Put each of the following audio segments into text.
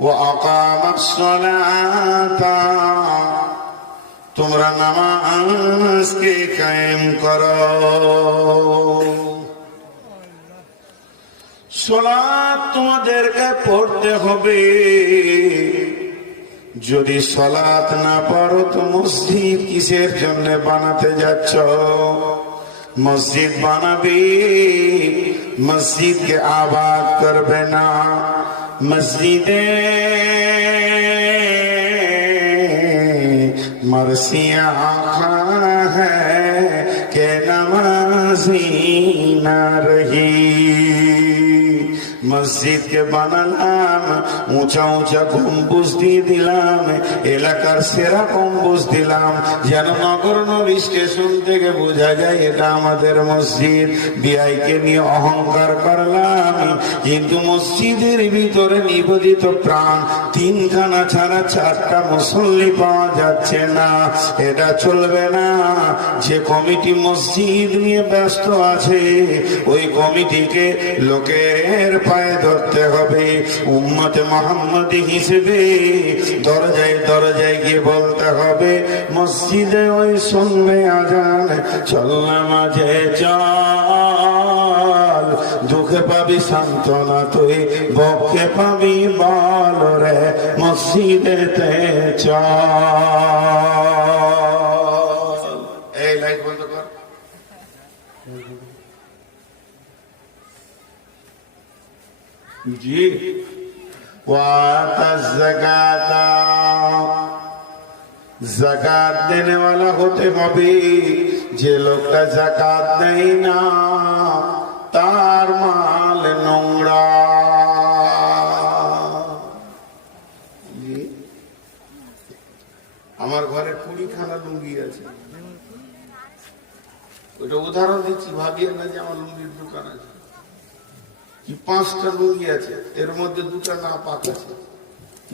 ওয়া আকামাস সালাতা, তোমরা নামাজকে কায়েম করো। সালাত তোমাদেরকে পড়তে হবে। যদি সালাত না পড়ো তো মসজিদ কিসের জন্য বানাতে যাচ্ছ? মসজিদ বানাবে, মসজিদকে আবাদ করবে না। মসজিদে मरसिया आखा है के नमाजी ना रही। মসজিদ কে বানালাম, উঁচা উঁচা গম্বুজ দিয়ে দিলাম, এলাকার সেরা গম্বুজ দিলাম, যেন নগর নবী স্টেশন থেকে বোঝা যায় এটা আমাদের মসজিদ। বিআইকে নিয়ে অহংকার করলাম, কিন্তু মসজিদের ভিতরে নিবেদিত প্রাণ তিনখানা ছাড়া চারটা মুসল্লি পাওয়া যাচ্ছে না। এটা চলবে না। যে কমিটি মসজিদ নিয়ে ব্যস্ত আছে ওই কমিটিকে লোকের পায়ে ধরতে হবে। উম্মতে মুহাম্মাদি হিসেবে দরজায় দরজায় গিয়ে বলতে হবে, মসজিদে ওই শুনবে আজান, চল নামাজে চল। দুঃখে পাবি সান্ত্বনা তুই, বকে পাবি বল রে, মসজিদেতে চল। এই লাইট বন্ধ কর। जी জাকাত देने वाला होते হবে। যে লোকটা জাকাত দেয় না তার মাল নোংরা। আমার ঘরে 20খানা লুঙ্গি আছে, ওইটা উদাহরণ দিচ্ছি, ভাবিয়ে না যে আমার লুঙ্গির দোকান আছে। কি 5টা লুঙ্গি আছে, এর মধ্যে 2টা না পাক আছে।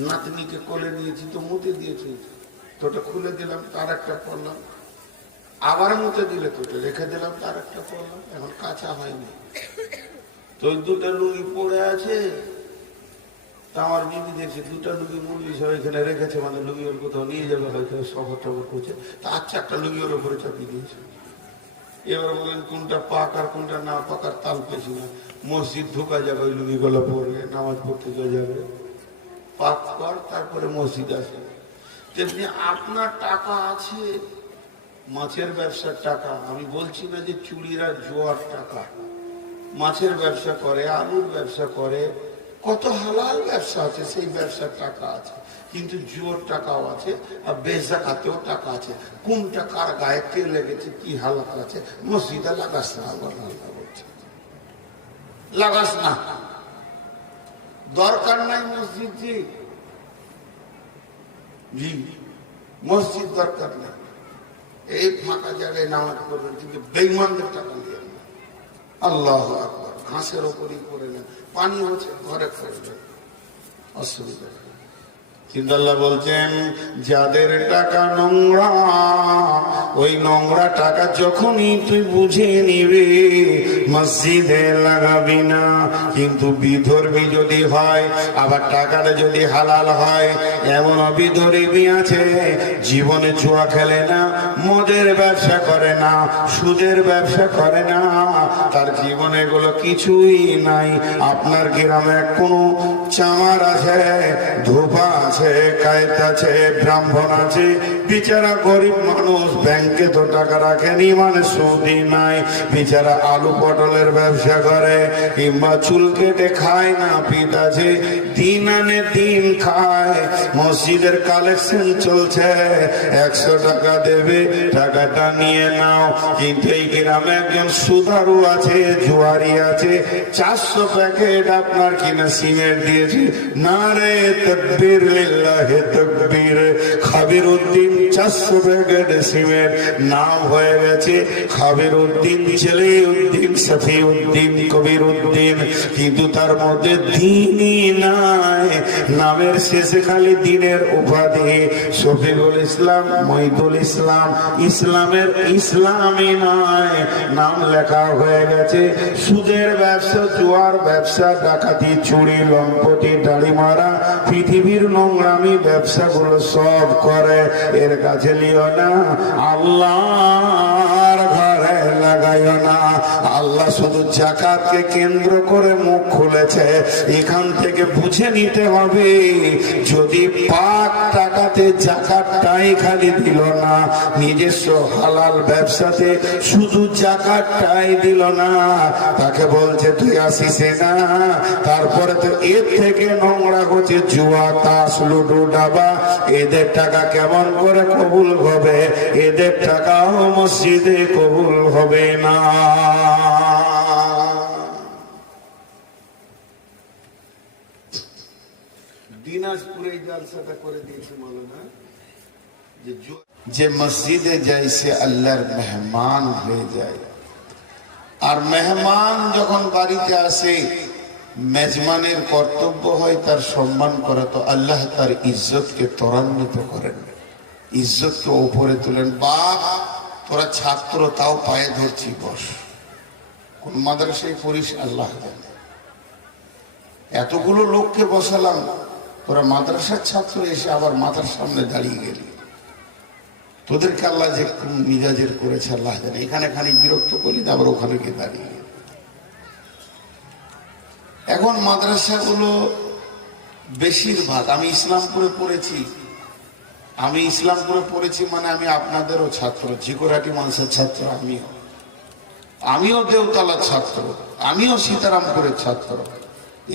নাতনিকে কোলে নিয়েছি তো মুতে দিয়েছি, তোটা খুলে দিলাম, তার একটা পরলাম, আবার মুতে দিলে তোটা রেখে দিলাম, তার একটা পরলাম, এখন কাঁচা হয়নি। তো 2টা লুঙ্গি পড়ে আছে। তা আমার বিবি দেখছে 2টা লুঙ্গি মুরলি সব এখানে রেখেছে, মানে লুঙ্গি ওর কোথাও নিয়ে যাবে হয়তো, শহর টবর করছে। তা আচ্ছা একটা লুঙ্গি ওর উপরে চাপিয়ে দিয়েছে। এবার বলেন কোনটা পাক আর কোনটা না পাকার তাল পেছি না। মসজিদ ঢোকা যাবে ওই লুঙ্গি গলা পড়লে, নামাজ পড়তে যাবে, পাক কর তারপরে মসজিদ আসে। তেমনি আপনার টাকা আছে, মাছের ব্যবসার টাকা, আমি বলছি না যে চুরিরা জোয়ার টাকা, মাছের ব্যবসা করে, আলুর ব্যবসা করে, কত হালাল ব্যবসা আছে, সেই ব্যবসার টাকা আছে। কিন্তু জুয়োর টাকাও আছে, আর বেজাকাতেও টাকা আছে। কোনটা কার গায়ে কে লেগেছে, কি হালাত আছে, মসজিদে লাগাস না, বলছে লাগাস না, দরকার নাই মসজিদ। জি মসজিদ দরকার নেই, এই ফাঁকা জায়গায় নামাজ পড়বেন, কিন্তু বেঈমানদের টাকা নিয়ে আল্লাহু আকবার, ঘাসের ওপরই করে নেন, পানি হচ্ছে ঘরে ফেলবেন, অসুবিধা। কিন্তু আল্লাহ বলছেন যাদের টাকা নোংরা, ওই নোংরা টাকা যখনই তুই বুঝে নিবি মসজিদে লাগাবি না। কিন্তু বিধর্মী যদি হয়, আবার টাকাটা যদি হালাল হয়, এমন বিধর্মী আছে জীবনে জুয়া খেলে না, মদের ব্যবসা করে না, সুদের ব্যবসা করে না, তার জীবনে এগুলো কিছুই নাই। আপনার গ্রামে কোনো চামার আছে, ধোপা আছে, কায়েত আছে, ব্রাহ্মণ আছে, বিচারা গরিব মানুষ, ব্যাংকে তো টাকা রাখেনি, মানে সুদি নাই, বিচারা আলু পটলের ব্যবসা করে, কিংবা চুল কেটে খায় না, পিঠ আছে, দিন আনে দিন খায়। মসজিদের কালেকশন চলছে, 100 টাকা দেবে, টাকাটা নিয়ে নাও। কিন্তু এই গ্রামে একজন সুদারু আছে, জুয়ারি আছে, 400 প্যাকেট আপনার কিনা সিমেন্ট দিয়েছে, না রে তাকবীর লিল্লাহি তাকবীর, খাবির উদ্দিন 400 প্যাকেট সিমেন্ট, নাম হয়ে গেছে খাবির উদ্দিন, ছেলে উদ্দিন, সফি উদ্দিন, কবির উদ্দিন, কিন্তু তার মধ্যে দিনই না। নাই, নামের শেষে খালি দিনের উপাধি শফিকুল ইসলাম, মহিদুল ইসলাম, ইসলামের ইসলামই নয়, নাম লেখা হয়ে গেছে সুদের ব্যবসা, জুয়ার ব্যবসা, ডাকাতি, চুরি, লম্পটি, দাড়ি মারা, পৃথিবীর নোংরামি ব্যবসাগুলো সব করে। এর কাছে লিও না, আল্লাহর ঘরে লাগাইও না। আল্লাহ শুধু যাকাতকে কেন্দ্র করে মুখ খুলেছে, এখান থেকে বুঝে নিতে হবে, যদি পাক টাকাতে যাকাতটাই খালি দিল না, নিজস্ব হালাল ব্যবসাতে শুধু যাকাতটাই দিল না, তাকে বলছে তুই আসিস না। তারপরে তো এর থেকে নোংরা হচ্ছে জুয়া, তাস, লুডু, ডাবা। এদের টাকা কেমন করে কবুল হবে? এদের টাকাও মসজিদে কবুল হবে না। দিনাজপুরে জলসাটা করে দিয়েছে মৌলানা, যে মসজিদে যায় সে আল্লাহর মেহমান হয়ে যায়, আর মেহমান যখন বাড়িতে আসে মেজবানের কর্তব্য হয় তার সম্মান করা। তো আল্লাহ তার ইজ্জতকে ত্বরান্বিত করেন, ইজ্জতকে উপরে তোলেন। বাপ তোরা ছাত্র, তাও পায়ে ধরছি, বস। কোন মাদ্রাসায় পড়িস আল্লাহ জানে, এতগুলো লোককে বসালাম, তোরা মাদ্রাসার ছাত্র এসে আবার মাথার সামনে দাঁড়িয়ে গেলি। তোদেরকে আল্লাহ যে মিজাজের করেছে আল্লাহ জানে। এখানে খানিক বিরক্ত করলি, আবার ওখানে গিয়ে দাঁড়িয়ে। এখন মাদ্রাসাগুলো বেশিরভাগ, আমি ইসলামপুরে পড়েছি, মানে আমি আপনাদেরও ছাত্র, জিকোরাটি মানুষের ছাত্র, আমিও দেওতলার ছাত্র, আমিও সীতারামপুরের ছাত্র।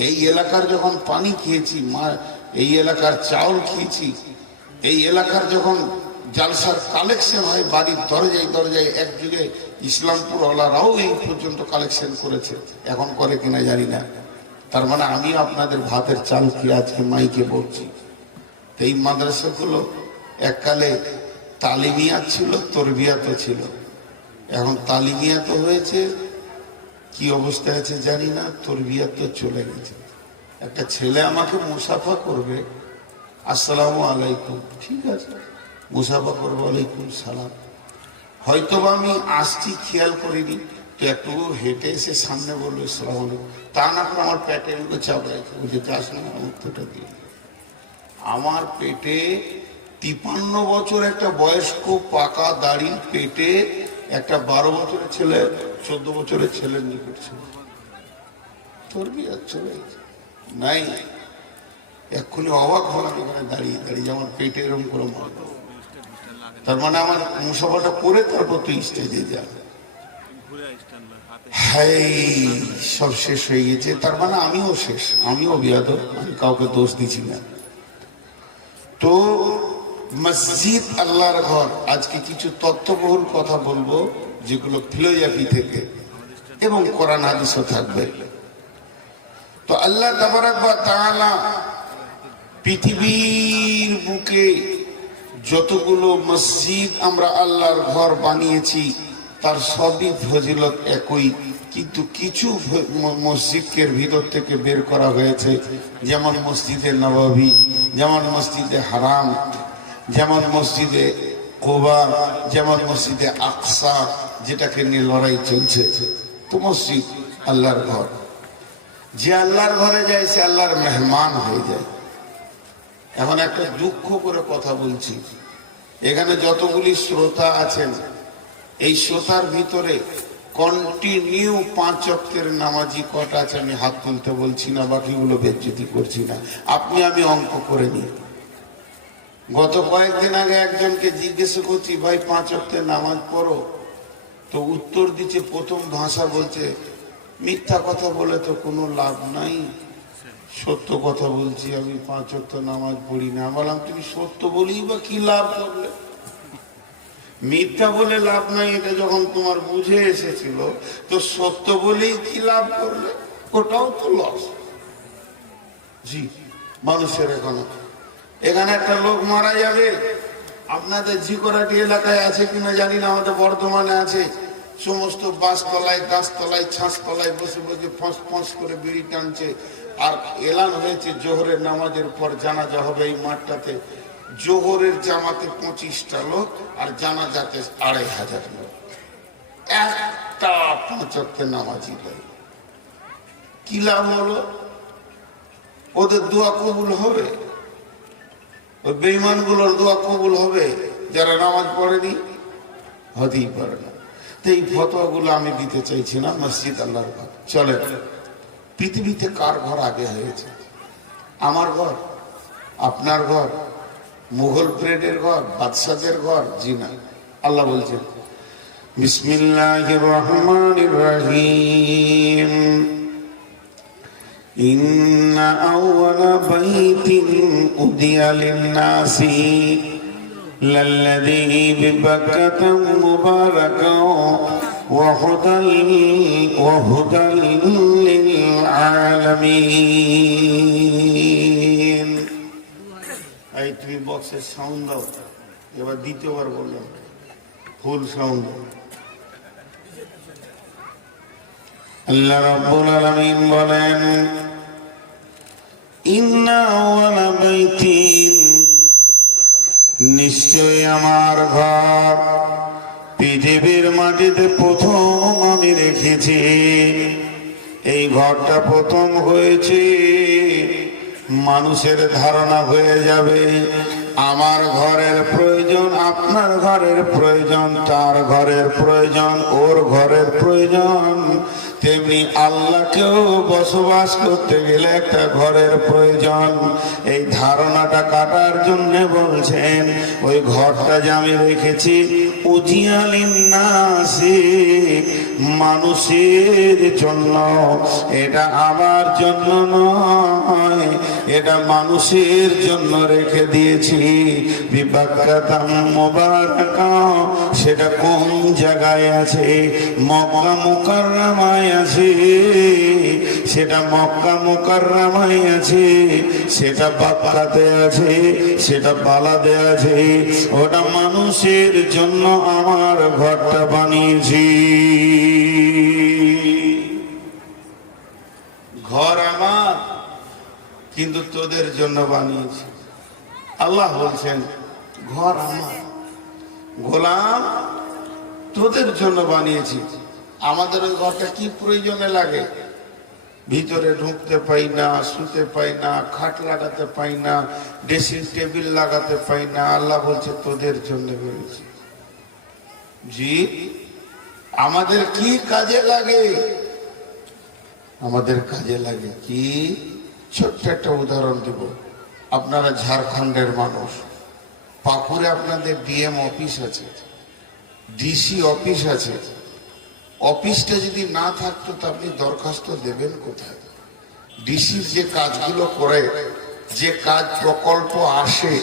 এই এলাকার যখন পানি খেয়েছি, এই এলাকার চাউল খেয়েছি, এই এলাকার যখন জালসার কালেকশন হয় বাড়ির দরজায় দরজায়, এক যুগে ইসলামপুর ওয়ালারাও এই পর্যন্ত কালেকশন করেছে, এখন করে কিনা জানি না। তার মানে আমি আপনাদের ভাতের চাল খেয়ে আজকে মাইকে বলছি। তো এই মাদ্রাসাগুলো এককালে তালিমিয়াত ছিল, তরবিয়াত ছিল। এখন তালিমিয়াত হয়েছে, কি অবস্থা আছে জানি না, তরবিয়াত তো চলে গেছে। একটা ছেলে আমাকে মুসাফা করবে, আসসালামু আলাইকুম, ঠিক আছে, মুসাফা করবো, আলাইকুম সালাম। হয়তোবা আমি আসছি খেয়াল করিনি, তো একটু হেঁটে এসে সামনে বললো আসসালাম আলাইকুম, তা না করে আমার পেটে চাপ রাখছে, বুঝতে আস না, উত্তরটা দিয়ে। আমার পেটে 53 বছর একটা বয়স্ক পাকা দাড়ি, পেটে একটা 12 বছরের ছেলে, 14 বছরের ছেলের নিকট ছিল। তরবিয়াত চলে গেছে নাই। এক্ষুনি অবাক হলাম এখানে দাঁড়িয়ে দাঁড়িয়ে, আমার পেটে এরকম করে মনে। তার মানে আমার মুসাফাটা করে তারপর তুই স্টেজে যা। সব শেষ হয়ে গেছে, তার মানে আমিও শেষ, আমিও বিয়াদব, আমি কাউকে দোষ দিচ্ছি না। তো মসজিদ আল্লাহর ঘর। আজকে কিছু তথ্যবহুল কথা বলবো, যেগুলো ফিলোসফি থেকে এবং কোরআন হাদিসও থাকবে। তো আল্লাহ তাবারাক ওয়া তাআলা পৃথিবীর বুকে যতগুলো মসজিদ আমরা আল্লাহর ঘর বানিয়েছি, তার সবই ফজিলত একই, কিন্তু কিছু মসজিদের ভিতর থেকে বের করা হয়েছে, যেমন মসজিদে নববী, যেমন মসজিদে হারাম, যেমন মসজিদে কুবা, যেমন মসজিদে আকসা, যেটাকে নিয়ে লড়াই চলছে। তো মসজিদ আল্লাহর ঘর, যে আল্লাহর ঘরে যায় সে আল্লাহর মেহমান হয়ে যায়। এখন একটা দুঃখ করে কথা বলছি, এখানে যতগুলি শ্রোতা আছেন, এই শ্রোতার ভিতরে কন্টিনিউ 5 ওয়াক্তের নামাজি কটা আছে আমি হাত তুলতে বলছি না, বাকিগুলো বেজ্জতি করছি না, আপনি আমি অঙ্ক করে নিই। গত কয়েকদিন আগে একজনকে জিজ্ঞেস করছি, ভাই 5 ওয়াক্তের নামাজ পড়ো, তো উত্তর দিচ্ছে, প্রথম ভাষা বলছে, মিথ্যা কথা বলে তো কোনো লাভ নাই, সত্য কথা বলছি, আমি 5 ওয়াক্ত নামাজ পড়ি না। বললাম তুমি সত্য বলেই বা কি লাভ করলে? মিথ্যা বলে লাভ নাই, এটা যখন তোমার বুঝে এসেছিল, তো সত্য বলেই কি লাভ করলে? ওটাও তো লস। জি, মানুষের এখানে একটা লোক মারা যাবে, আপনাদের জিকোরাটি এলাকায় আছে কিনা জানি না, আমাদের বর্ধমানে আছে, সমস্ত বাসতলায়, গাছতলায়, ছাঁচতলায় বসে বসে ফস ফস করে বিড়ি টানছে, আর এলান হয়েছে জোহরের নামাজের পর জানাজা হবে এই মাঠটাতে। জোহরের জামাতে 25টা লোক আর জানাজাতে 2500 লোক, একটা 5 ওয়াক্তের নামাজি দেয়। কি লাভ হলো? ওদের দোয়া কবুল হবে? ওই বেঈমান গুলোর দোয়া কবুল হবে যারা নামাজ পড়েনি? হতেই পারে না। তো এই ফতোয়া গুলো আমি দিতে চাইছি না। মসজিদ আল্লাহর ঘর। চলে, পৃথিবীতে কার ঘর আগে হয়েছে? আমার ঘর, আপনার ঘর, মুঘল প্রেডের ঘর, বাদশাদের ঘর? জি না। আল্লাহ বলছেন বিসমিল্লাহির রহমানির রহিম, ইন্না আউওয়ালা বাইতিন উদিয়া লিন-নাসি লাল্লাযী বিবাক্কাতা মুবারাকান ওয়া হুদাল লিল-আলামিন। এই তুমি বক্সের সাউন্ড দাও। এবার দ্বিতীয়বার বললাম ফুল সাউন্ড। আল্লাহ রাব্বুল আলামিন বলেন ইন্না আউওয়ালা বাইতিন, নিশ্চয়ই আমার ঘর পৃথিবীর মাটিতে প্রথম আমি রেখেছি। এই ঘরটা প্রথম হয়েছে, মানুষের ধারণা হয়ে যাবে আমার ঘরের প্রয়োজন, আপনার ঘরের প্রয়োজন, তার ঘরের প্রয়োজন, ওর ঘরের প্রয়োজন। তেমনি আল্লাহকেও বসবাস করতে গেলে একটা ঘরের প্রয়োজন। এই ধারণাটা কাটার জন্য বলছেন ওই ঘরটা যে আমি রেখেছি উজিয়া লিন-নাসি, মানুষের জন্য। এটা আমার জন্য নয়, এটা মানুষের জন্য রেখে দিয়েছি। বিবাক্কাতাম মুবারাকান, সেটা কোন জায়গায় আছে? মক্কা মুকাররমায় আছে, সেটা মক্কা মুকাররমায় আছে, সেটা বাক্কাতে আছে, সেটা বালাদে আছে। ওটা মানুষের জন্য আমার ঘরটা বানিয়েছি। ঘর আমার, কিন্তু তোদের জন্য বানিয়েছি। আল্লাহ বলছেন ঘর আমার, গোলাম তোদের জন্য বানিয়েছি। আমাদের ওই ঘরটা কি প্রয়োজনে লাগে? ভিতরে ঢুকতে পাই না, শুতে পাই না, খাট লাগাতে পাই না, ড্রেসিং টেবিল লাগাতে পাই না। আল্লাহ বলছে তোদের জন্য বেরিয়েছি। জি, আমাদের কি কাজে লাগে? আমাদের কাজে লাগে কি? ছোট্ট একটা উদাহরণ দেব। আপনারা ঝাড়খণ্ডের মানুষ, পাকুড়ে আপনাদের ডিএম অফিস আছে, ডিসি অফিস আছে। অফিসটা যদি না থাকতো তো আপনি দরখাস্ত দেবেন কোথায়? ডিসির যে কাজগুলো করে, যে কাজ প্রকল্প আসে,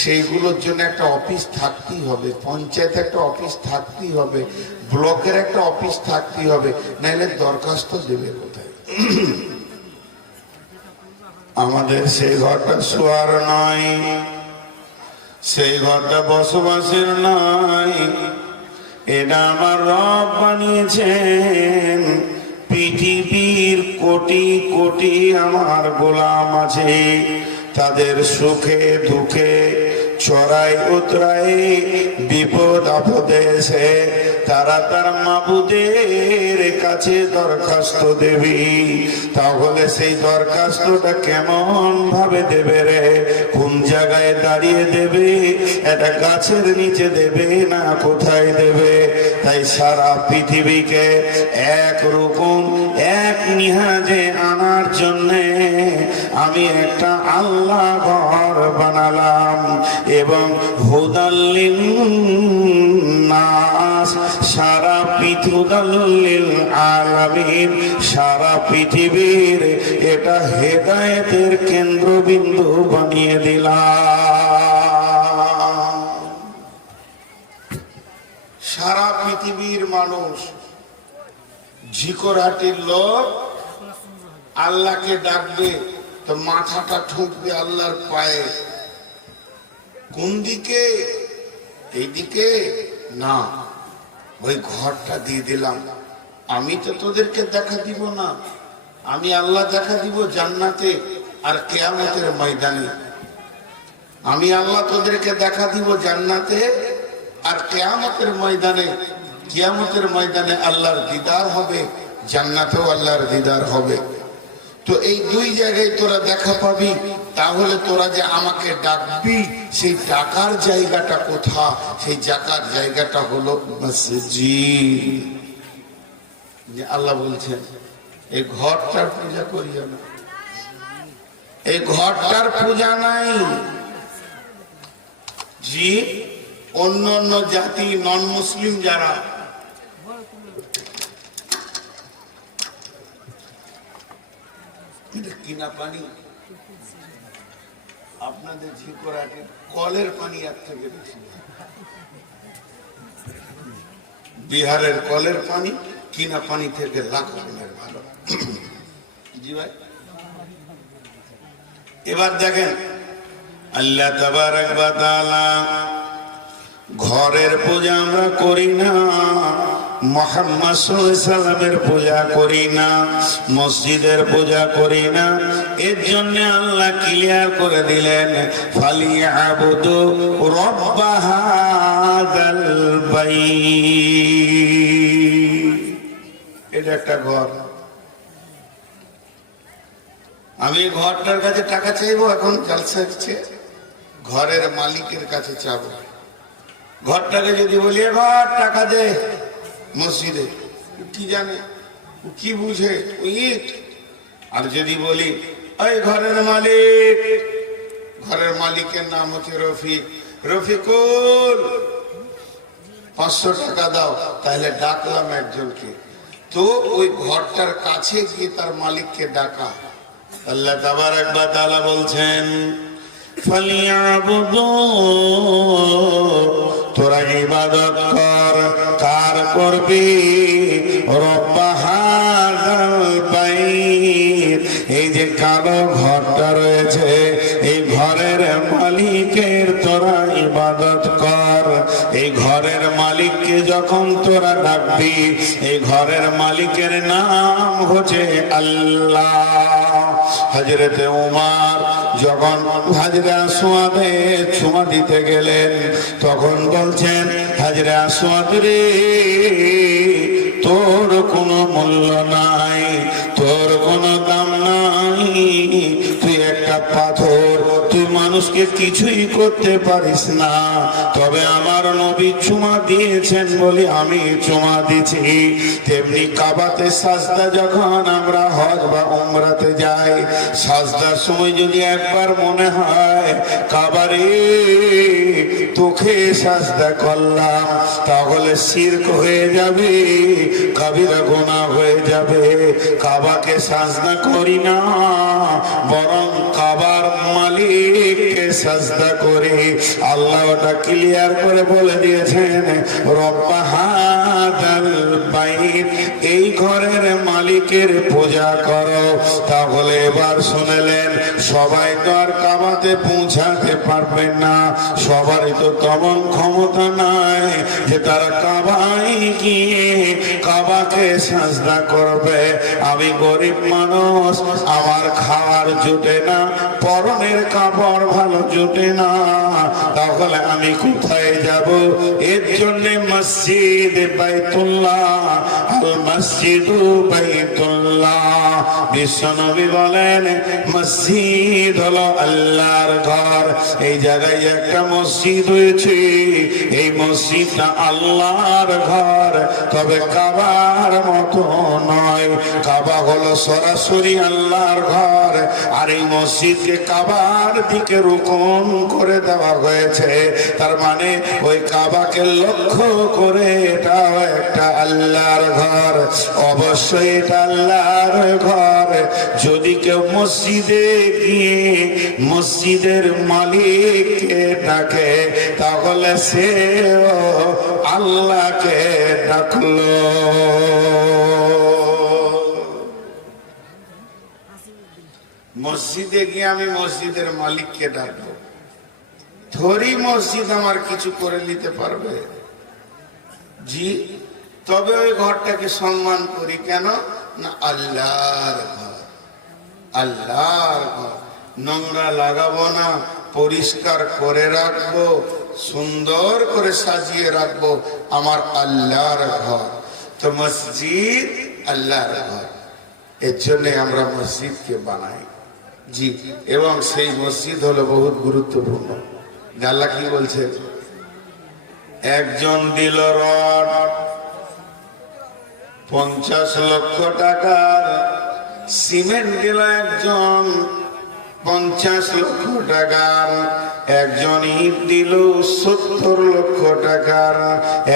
সেইগুলোর জন্য একটা অফিস থাকতেই হবে। পঞ্চায়েতে একটা অফিস থাকতেই হবে, ব্লকের একটা অফিস থাকতেই হবে, নাহলে দরখাস্ত দেবে কোথায়? আমাদের সেই ঘরটা শোয়ার নয়, সেই ঘরটা বসবাসের নয়। এটা আমার রব বানিয়েছেন। পৃথিবীর কোটি কোটি আমার গোলাম আছে, তাদের সুখে দুঃখে, চড়াই উতরাই, বিপদ আপদে এসে তারা তার মাবুদের কাছে দরখাস্ত দেবে। তাহলে সেই দরখাস্তটা কেমন ভাবে দেবে রে? কোন জায়গায় দাঁড়িয়ে দেবে? একটা গাছের নিচে দেবে না কোথায় দেবে? তাই সারা পৃথিবীকে এক রকম এক নিহাজে আনার জন্যে আমি একটা আল্লাহ ঘর বানালাম। এবং হুদাল লিন-নাস, সারা পৃথিবীর আলামিন, সারা পৃথিবীর এটা হেদায়েতের কেন্দ্রবিন্দু বানিয়ে দিলাম। সারা পৃথিবীর মানুষ, ঝিকরহাটির লোক আল্লাহকে ডাকবে তো মাথাটা ঠুকবে আল্লাহর পায়ে। কোন দিকে? এইদিকে না, ওই ঘরটা দিয়ে দিলাম। আমি তো তোদেরকে দেখা দিব না, আমি আল্লাহ দেখা দিব জান্নাতে আর কিয়ামতের ময়দানে। আমি আল্লাহ তোদেরকে দেখা দিব জান্নাতে আর কিয়ামতের ময়দানে। কিয়ামতের ময়দানে আল্লাহর দিদার হবে, জান্নাতেও আল্লাহর দিদার হবে। তো এই দুই জায়গায় তোরা দেখা পাবি। তাহলে তোরা যে আমাকে ডাকবি, সেই ডাকার জায়গাটা কোথা? সেই ডাকার জায়গাটা হলো মসজিদ। যে আল্লাহ বলছেন এই ঘরটার পূজা করিও না, এই ঘরটার পূজা নাই। জি, অন্য অন্য জাতি নন মুসলিম যারা কিনা পানি আপনাদের ঝিকরাকে কলের পানি এক থেকে বেশি। বিহারের কলের পানি কিনা পানি থেকে লাখ গুণের ভালো। জি ভাই, এবার দেখেন আল্লাহ তাবারক ওয়া তাআলা ঘরের পূজা আমরা করি না, মুহাম্মদ সাল্লাল্লাহু আলাইহি সাল্লামের পূজা করি না, মসজিদের পূজা করি না। এর জন্য আল্লাহ ক্লিয়ার করে দিলেন ফালিয়াবুদু রাব্ব হাযাল বাইত। এটা একটা ঘর। আমি ঘরটার কাছে টাকা চাইবো, এখন জলসা হচ্ছে, ঘরের মালিকের কাছে চাবো। ঘরটাকে যদি বলি ঘর টাকা দে মসজিদে, কি জানে, কি বুঝে, ইট। আর যদি বলি ওই ঘরের মালিক, ঘরের মালিকের নাম হচ্ছে রফিক, রফিকুল 500 টাকা দাও, তাহলে ডাকলাম একজনকে। তো ওই ঘরটার কাছে গিয়ে তার মালিককে ডাকা। আল্লাহ তাবারক ওয়া তাআলা বলছেন ফালিয়াবুদু, তোরা ইবাদত কর, কার করবি? রব্ব হাযাল বাইত। এই যে কালো ঘরটা রয়েছে, এই ঘরের মালিকের তোরা ইবাদত কর। এই ঘরের মালিককে যখন তোরা ডাকবি, এই ঘরের মালিকের নাম হচ্ছে আল্লাহ। হযরতে ওমর যখন হাজরে আসওয়াদে চুমা দিতে গেলেন, তখন বলছেন হাজরে আসওয়াদ রে, তোর কোনো মূল্য নাই, তোর কোনো দাম নাই, তুই একটা পাথর, তুই মানুষকে কিছুই করতে পারিস না। তবে আমার নবী চুমা দিয়েছেন বলে আমি চুমা দিছি। তেমনি কাবাতে সাজদা যখন আমরা হজ বা উমরাতে যাই, সাজদার সময় যদি একবার মনে হয় কাবারে তোকে সাজদা করলাম, তাহলে শিরক হয়ে যাবে, কবিরা গুনাহ হয়ে যাবে। কাবাকে সাজদা করি না, বরং কাবার মালিককে সাজদা করি। আল্লাহ ওটা ক্লিয়ার করে বলে দিয়েছেন রব্ব হাযাল বাইত, এই ঘরের মালিকের পূজা করো। তাহলে এবার শুনলেন, সবাই তো আর কাবাতে পৌঁছাতে পারবেন না, সবারই তো তেমন ক্ষমতা নাই যে তারা কাবায় গিয়ে কাবাকে সাজদা করবে। আমি গরিব মানুষ, আমার খাওয়ার জুটে না, পরনের কাপড় ভালো জুটে না, তাহলে আমি কোথায় যাব? এর জন্য মসজিদ বাইতুল্লাহ, আল মসজিদু বাইতুল্লাহ। বিশ্বনবী বলেন মসজিদ হলো আল্লাহর ঘর। এই জায়গায় একটা মসজিদ হয়েছে, এই মসজিদটা আল্লাহর ঘর, তবে কাবার মতো নয়। কাবা হলো সরাসরি আল্লাহর ঘর, আর এই মসজিদকে কাবার দিকে রুকন করে দেওয়া হয়েছে। তার মানে ওই কাবাকে লক্ষ্য করে এটাও একটা আল্লাহর ঘর। অবশ্যই এটা আল্লাহর ঘর। যদি কেউ মসজিদে গিয়ে মসজিদের মালিককে ডাকে, তাহলে সে আল্লাহকে ডাকলো। মসজিদে গিয়ে আমি মসজিদের মালিককে ডাকবো, থরি মসজিদ আমার কিছু করে নিতে পারবে? জি, তবে ওই ঘরটাকে সম্মান করি। কেন না? আল্লাহর ঘর। আল্লাহর ঘর। নোংরা লাগাবো না, পরিষ্কার করে রাখবো, সুন্দর করে সাজিয়ে রাখবো, আমার আল্লাহর ঘর। তো মসজিদ আল্লাহর ঘর, এর জন্য আমরা মসজিদকে বানাই। জি, এবং সেই মসজিদ হলো বহুত গুরুত্বপূর্ণ। আল্লাহ কি বলছে? একজন দিল রড 50 লক্ষ টাকার, সিমেন্ট দিল একজন 50 লক্ষ টাকার, একজন ইট দিল 70 লক্ষ টাকার,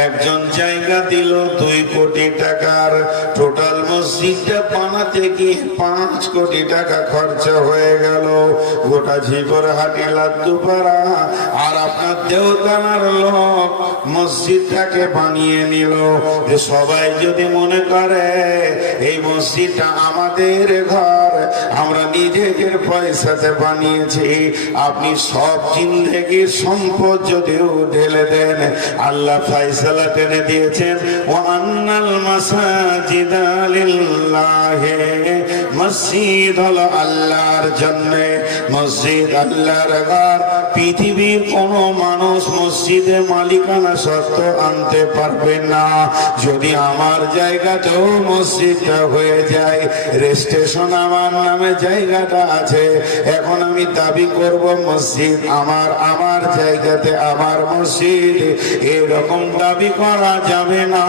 একজন জায়গা দিল 2 কোটি টাকার। টোটাল মসজিদটা বানাতে গিয়ে 5 কোটি টাকা খরচা হয়ে গেল। গোটা ঝিকরহাটি লাদ্দুপাড়া আর আপনার দেওতানার লোক মসজিদটাকে বানিয়ে নিল। যে সবাই যদি মনে করে এই মসজিদটা আমাদের ঘর, আমরা নিজেদের পয়সাতে বানিয়েছি, আপনি সব জিন্দেগির সম্পদ যদিও ঢেলে দেন, আল্লাহ ফায়সালা টেনে দিয়েছেন, ওয়া আন্নাল মাসাজিদা লিল্লাহি, মসজিদ হলো আল্লাহর জন্য, মসজিদ আল্লাহর ঘর। পৃথিবীর কোন মানুষ মসজিদে মালিকানা সত্ত্ব আনতে পারবে না। যদি আমার জায়গাতেও মসজিদটা হয়ে যায়, রেজিস্ট্রেশন আমার নামে জায়গাটা আছে, এখন আমি দাবি করব মসজিদ আমার, আমার জায়গাতে আমার মসজিদ, এরকম দাবি করা যাবে না,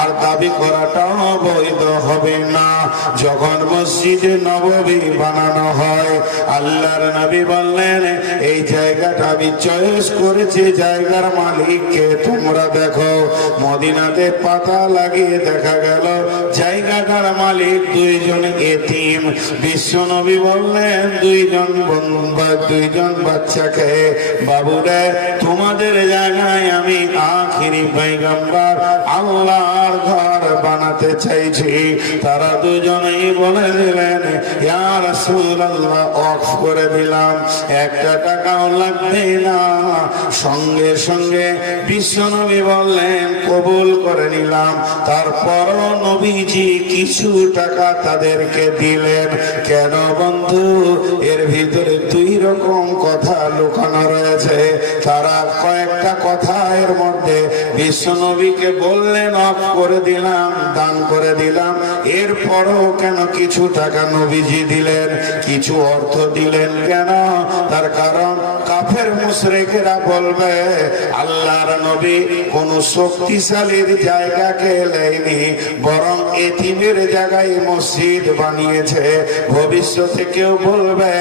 আর দাবি করাটাও বৈধ হবে না। যখন মসজিদে নববী বানানো হয়, আল্লাহর নবী বললেন এই জায়গাটা আমি চয়েস করেছি, জায়গার মালিককে তোমরা দেখো। মদিনাতে পাতা লাগিয়ে দেখা গেল জায়গাটার মালিক 2 জন এতিম। বিশ্ব নবী বললেন 2 জন বাচ্চাকে, বাবুরে তোমাদের জায়গায় আমি আখিরি পয়গম্বর আল্লাহর ঘর বানাতে চাইছি। তারা 2 জনেই বলে দিলেন ইয়া রাসূলুল্লাহ, অফ করে দিলাম, 1 টাকাও লাগবে না। সঙ্গে সঙ্গে বিশ্ব নবী বললেন কবুল করে নিলাম। তারপরও নবীজি কিছু টাকা তাদেরকে দিলেন। কেন বন্ধু? এর ভিতরে 2 রকম কথা লুকানো রয়েছে। তারা কয়েকটা কথা এর মধ্যে বিশ্ব নবীকে বললেন অফ করে দিলাম, দান করে দিলাম, এরপরও কেন কিছু টাকা নবীজি দিলেন, কিছু অর্থ দিলেন কেন? তার কারণ কাফের মুশরিকেরা বলবে আল্লাহর নবী কোন শক্তিশালীর জায়গাকে নেয়নি, বরং এতিমের জায়গায় মসজিদ বানিয়েছে। ভবিষ্যতে কেউ বলবে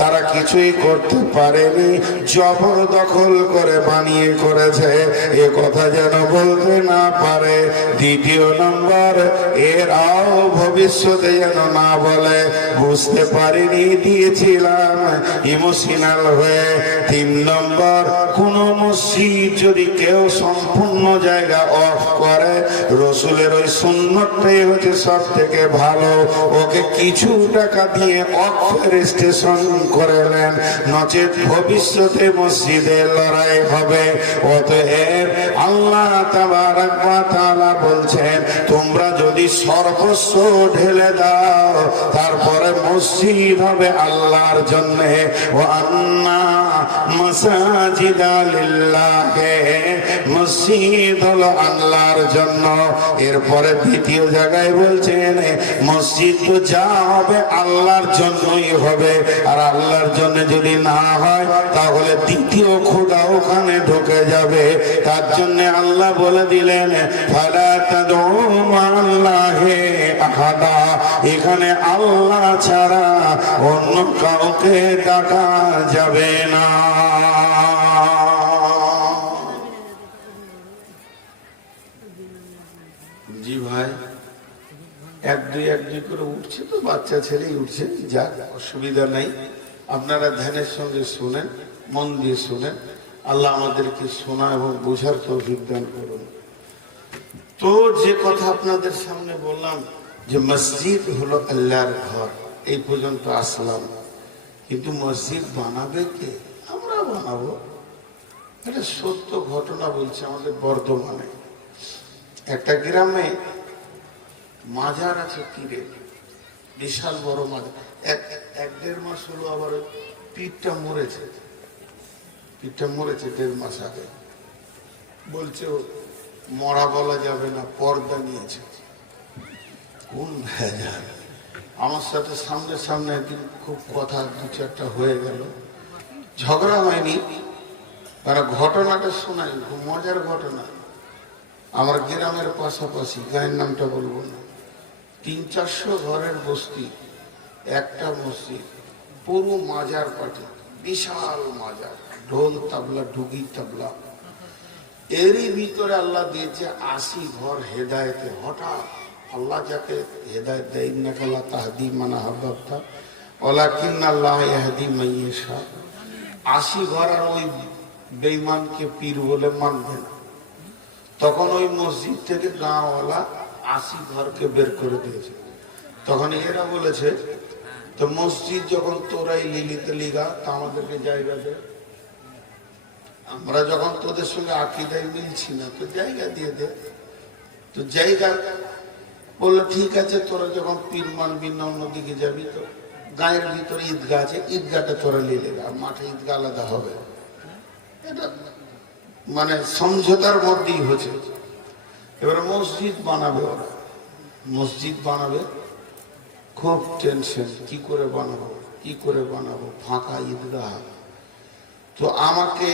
তারা কিছুই করতে পারেনি, জবরদখল করে বানিয়ে করেছে, এ কথা যেন বলতে না পারে। দ্বিতীয় নম্বর, এরাও ভবিষ্যতে যেন না বলে বুঝতে পারিনি, দিয়েছিলাম ইমোশনাল হয়ে। 3 নম্বর, কোন মসজিদ যদি কেউ সম্পূর্ণ জায়গা অফ করে, রসুলের ওই সুন্নতটাই হচ্ছে সব থেকে ভালো, ওকে কিছু টাকা দিয়ে অফ রেজিস্ট্রেশন করে নেন, নচেত ভবিষ্যতে মসজিদে লড়াই হবে। অতএব আল্লাহ তাবারক ওয়া তাআলা বলছেন তোমরা যদি সর্বস্ব ঢেলে দাও, তারপরে মসজিদ হবে আল্লাহর জন্য। ওয়া আন্না মাসাজিদা লিল্লাহি, মসজিদ হলো আল্লাহর জন্য। এরপরে দ্বিতীয় জায়গায় বলছেন মসজিদ তো যা হবে আল্লাহর জন্যই হবে, আর আল্লাহর জন্য যদি না হয় তাহলে দ্বিতীয় খোদা ওখানে ঢুকে যাবে। তার জন্য আল্লাহ বলে দিলেন ফালা তাদউ মা'আল্লাহি আহাদা, এখানে আল্লাহ ছাড়া অন্য কাউকে ডাকা যাবে না। জি ভাই, 1-2 করে উঠছে তো, বাচ্চা ছেলেই উঠছে, যাক অসুবিধা নাই। আপনারা ধ্যানের সঙ্গে শুনেন, মন দিয়ে শুনেন। আল্লাহ আমাদেরকে শোনা এবং বোঝার তৌফিক দান করুন। তো যে কথা আপনাদের সামনে বললাম যে মসজিদ হলো আল্লাহর ঘর, এই পর্যন্ত আসলাম। কিন্তু মসজিদ বানাবে কে? আমরা বানাবো। এটা সত্য ঘটনা বলছে। আমাদের বর্ধমানে একটা গ্রামে মাজার আছে তীরে, বিশাল বড় মাছ। এক দেড় মাস হলো আবার পিঠটা মরেছে, পিঠটা মরেছে 1.5 মাস আগে। বলছে মরা বলা যাবে না, পর্দা নিয়েছে। কোন ভেজাল! আমার সাথে সামনে সামনে একদিন খুব কথা 2-4টা হয়ে গেল, ঝগড়া হয়নি, তারা ঘটনাটা শোনাই, খুব মজার ঘটনা। আমার গ্রামের পাশাপাশি, গায়ের নামটা বলবো না, 300-400 ঘরের বস্তি, একটা মসজিদ, পুরো মাজার পাটি, বিশাল মাজার, ঢোল তাবলা, ডুগি তাবলা। এরই ভিতরে আল্লাহ দিয়েছে 80 ঘর হেদায়েতে। হঠাৎ আল্লাহ যাকে হেদায়েত দেয়, ইন্নাকা লা তাহদি মান আহবাবতা ওয়ালাকিন্না আল্লাহ ইয়াহদি মান ইয়াশা। 80 ঘর আর ওই বেঈমানকে পীর বলে মানবে না। তখন ওই মসজিদ থেকে গাঁওয়ালা 80 ঘরকে বের করে দিয়েছে। তখন এরা বলেছে, তো মসজিদ যখন তোরাই লিলিতে লিগা, তা আমাদেরকে জায়গা দে। আমরা যখন তোদের সঙ্গে আকীদায় মিলছি না, তো জায়গা দিয়ে দে। তো জায়গা বললো ঠিক আছে, তোরা যখন পীর মানবি না অন্যদিকে যাবি, তো গায়ের ভিতরে ঈদগাহ আছে, ঈদগাহটা তোরা নিয়ে নেবে, আর মাঠে ঈদগাহ আলাদা হবে। এটা মানে সমঝোতার মধ্যেই হচ্ছে। এবারে মসজিদ বানাবে ওরা, মসজিদ বানাবে, খুব টেনশন, কি করে বানাবো, কি করে বানাবো, ফাঁকা ঈদগাহ। তো আমাকে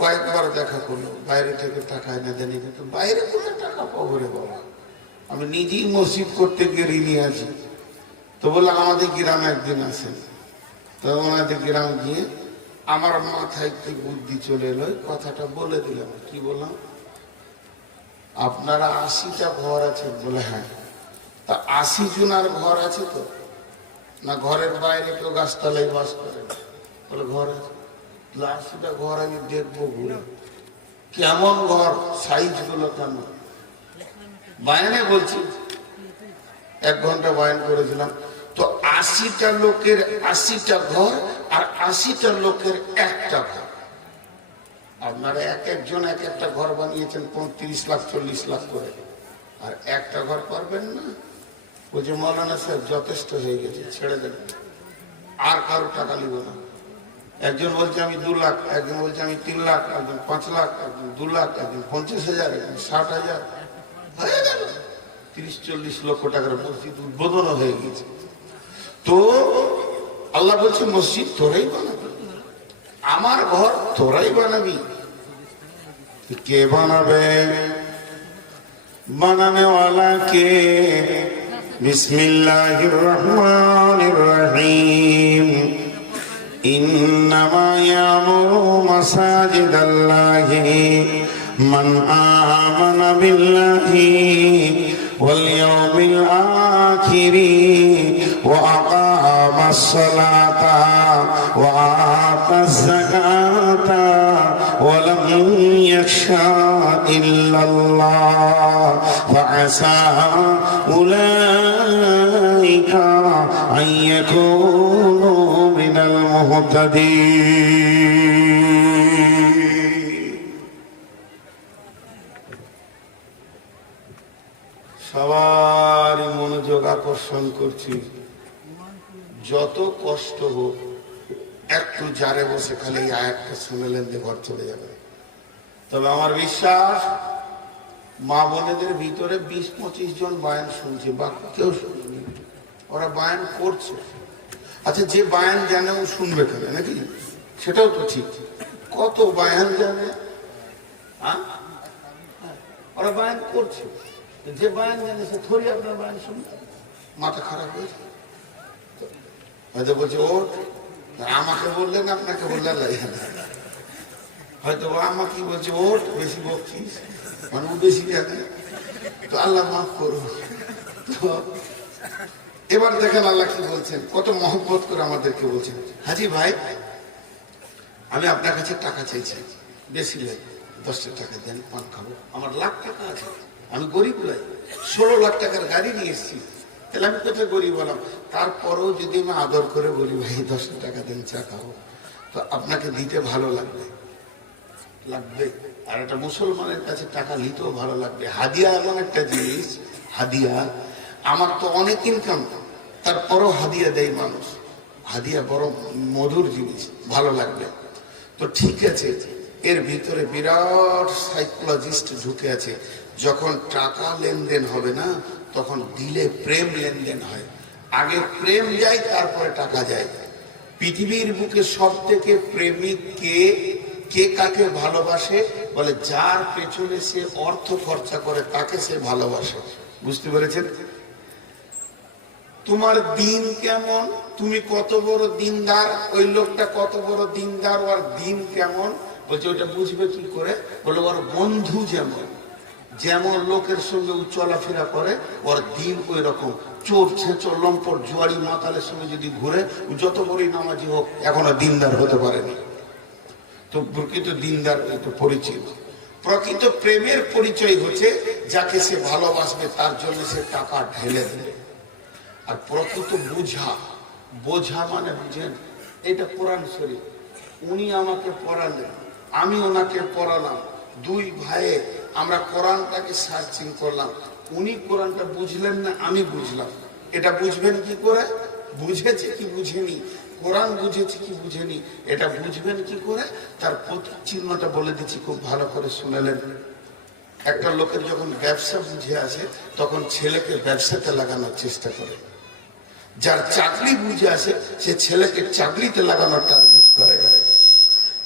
কয়েকবার দেখা করলো, বাইরে থেকে টাকা এনে দেন, কিন্তু বাইরে কোথায় টাকা পাবো রে বাবা, আমি নিজেই মসজিদ করতে গিয়ে ঋণী আছি। তো বললাম আমাদের গ্রামে একদিন আসেন। তো ওনাদের গ্রামে গিয়ে আমার মাথায় কি বুদ্ধি চলে এলো, কথাটা বলে দিলাম। কি বললাম, আপনারা 80টা ঘর আছে? বলে হ্যাঁ। তা 80 জনার ঘর আছে তো? না ঘরের বাইরে কেউ গাছতলায় বাস করে? বলে ঘর আছে। 80টা ঘর আমি দেখবো ঘুরে, কেমন ঘর, সাইজ গুলো কেমন। বায়ানে বলছি, 1 ঘন্টা বায়ান করেছিলাম। তো 80টা লোকের 80টা ঘর, আর 80টা লোকের একটা ঘর। আপনারা এক একজন এক একটা ঘর বানিয়েছেন 35 লাখ 40 লাখ করে, আর একটা ঘর পারবেন না? বলছে মৌলানা সাহেব যথেষ্ট হয়ে গেছে, ছেড়ে দেন, আর কারো টাকা নিব না। একজন বলছে আমি 2 লাখ, একজন বলছে আমি 3 লাখ, একজন 5 লাখ, একজন 2 লাখ, একজন 50,000, একজন 60,000, হয়ে গেল 30-40 লক্ষ টাকার মসজিদ উদ্বোধন হয়ে গেছে। তো আল্লাহ বলছে মসজিদ তোরাই বানাবি, আমার ঘর তোরাই বানাবি। কে বানাবে? বানানে ওয়ালা কে? বিসমিল্লাহির রহমানির রহিম। ইন্নামা ইয়ামুরু মাসাজিদাল্লাহি মান আমানা বিল্লাহি ওয়াল ইয়াউমিল আখিরি ওয়া আকামাস সালাতা ওয়া আতাজ যাকাতা ওয়া লাম ইয়াখশা ইল্লাল্লাহ ফাআসা উলাইকা আন ইয়াকুনু মিনাল মুহতাদিন। সবারই মনোযোগ আকর্ষণ করছি, যত কষ্ট হোক একটু জারে বসে খালি আয়াতটা শুনলেন যে ঘর চলে যাবে। তবে আমার বিশ্বাস মা বোনেদের ভিতরে 20-25 জন বায়ান শুনছে, বাকি কেউ শুনেনি, ওরা বায়ান করছে। আচ্ছা, যে বায়ান জানে ও শুনবে কেন, নাকি? সেটাও তো ঠিক। কত বায়ান জানে, ওরা বায়ান করছে। যে বায়ান জানে সে থরি আপনার বায়ান শুনবে, মাথা খারাপ হয়েছে। হয়তো বলছে ওঠ, আমাকে বললেন আপনাকে বললেন, হয়তো আমাকে বলছে ওঠ, বেশি বকছিস, মানে ও বেশি জানে, তো আল্লাহ মাফ করো। তো এবার দেখেন আল্লাহ কি বলছেন, কত মহব্বত করে আমাদেরকে বলছেন, হাজি ভাই আমি আপনার কাছে টাকা চাইছি, বেশি লাগে 10 টাকা দেন, পান খাবো। আমার লাখ টাকা আছে, আমি গরিব নয়, 16 লাখ টাকার গাড়ি নিয়ে এসেছি, তাহলে আমি কোথায় গরিব হলাম? তারপরেও যদি আমি আদর করে বলি ভাই 10 টাকা দেন, চা খাবো, তো আপনাকে দিতে ভালো লাগবে, লাগবে। আর একটা মুসলমানের কাছে টাকা নিতেও ভালো লাগবে। হাদিয়া এমন একটা জিনিস, হাদিয়া, আমার তো অনেক ইনকাম, তারপরও হাদিয়া দেয় মানুষ। হাদিয়া বড় মধুর জিনিস, ভালো লাগবে। তো ঠিক আছে, এর ভিতরে বিরাট সাইকোলজিস্ট ঢুকে আছে। যখন টাকা লেনদেন হবে না, তখন দিলে প্রেম লেনদেন হয়। আগে প্রেম যায়, তারপরে টাকা যায়। পৃথিবীর বুকে সব থেকে প্রেমিক কে? কে কাকে ভালোবাসে? বলে যার পেছনে সে অর্থ খরচা করে তাকে সে ভালোবাসে। বুঝতে পেরেছেন? তোমার দিন কেমন, তুমি কত বড় দিনদার, ওই লোকটা কত বড় দিনদার, ওর দিন কেমন, বলছে ওইটা বুঝবে কি করে? বলে ওর বন্ধু যেমন, যেমন লোকের সঙ্গে ও চলাফেরা করে, ওর দিন ওই রকম। চোর ছেঁচর লম্পট জুয়ারি মাতালের সঙ্গে যদি ঘুরে, যত বড়ই নামাজি হোক, এখনো দিনদার হতে পারেনি। তো প্রকৃত দিনদার তো পরিচয়। প্রকৃত প্রেমের পরিচয় হচ্ছে যাকে সে ভালোবাসবে তার জন্য সে টাকা ঢেলে দেবে। আর প্রকৃত বোঝা, বোঝা মানে বুঝেন, এটা কোরআন শরীফ। উনি আমাকে পড়ালেন, আমি ওনাকে পড়ালাম, দুই ভাইয়ে আমরা কোরআনটাকে সার্চিং করলাম। উনি কোরআনটা বুঝলেন না, আমি বুঝলাম। এটা বুঝবেন কি করে? বুঝেছে কি বুঝেনি, কোরআন বুঝেছে কি বুঝেনি, এটা বুঝবেন কি করে? তার প্রতীক চিহ্নটা বলে দিচ্ছি, খুব ভালো করে শুনেলেন। একটা লোকের যখন ব্যবসা বুঝে আসে, তখন ছেলেকে ব্যবসাতে লাগানোর চেষ্টা করে। যার চাকরি বুঝে আসে, সে ছেলেকে চাকরিতে লাগানোর টার্গেট করে।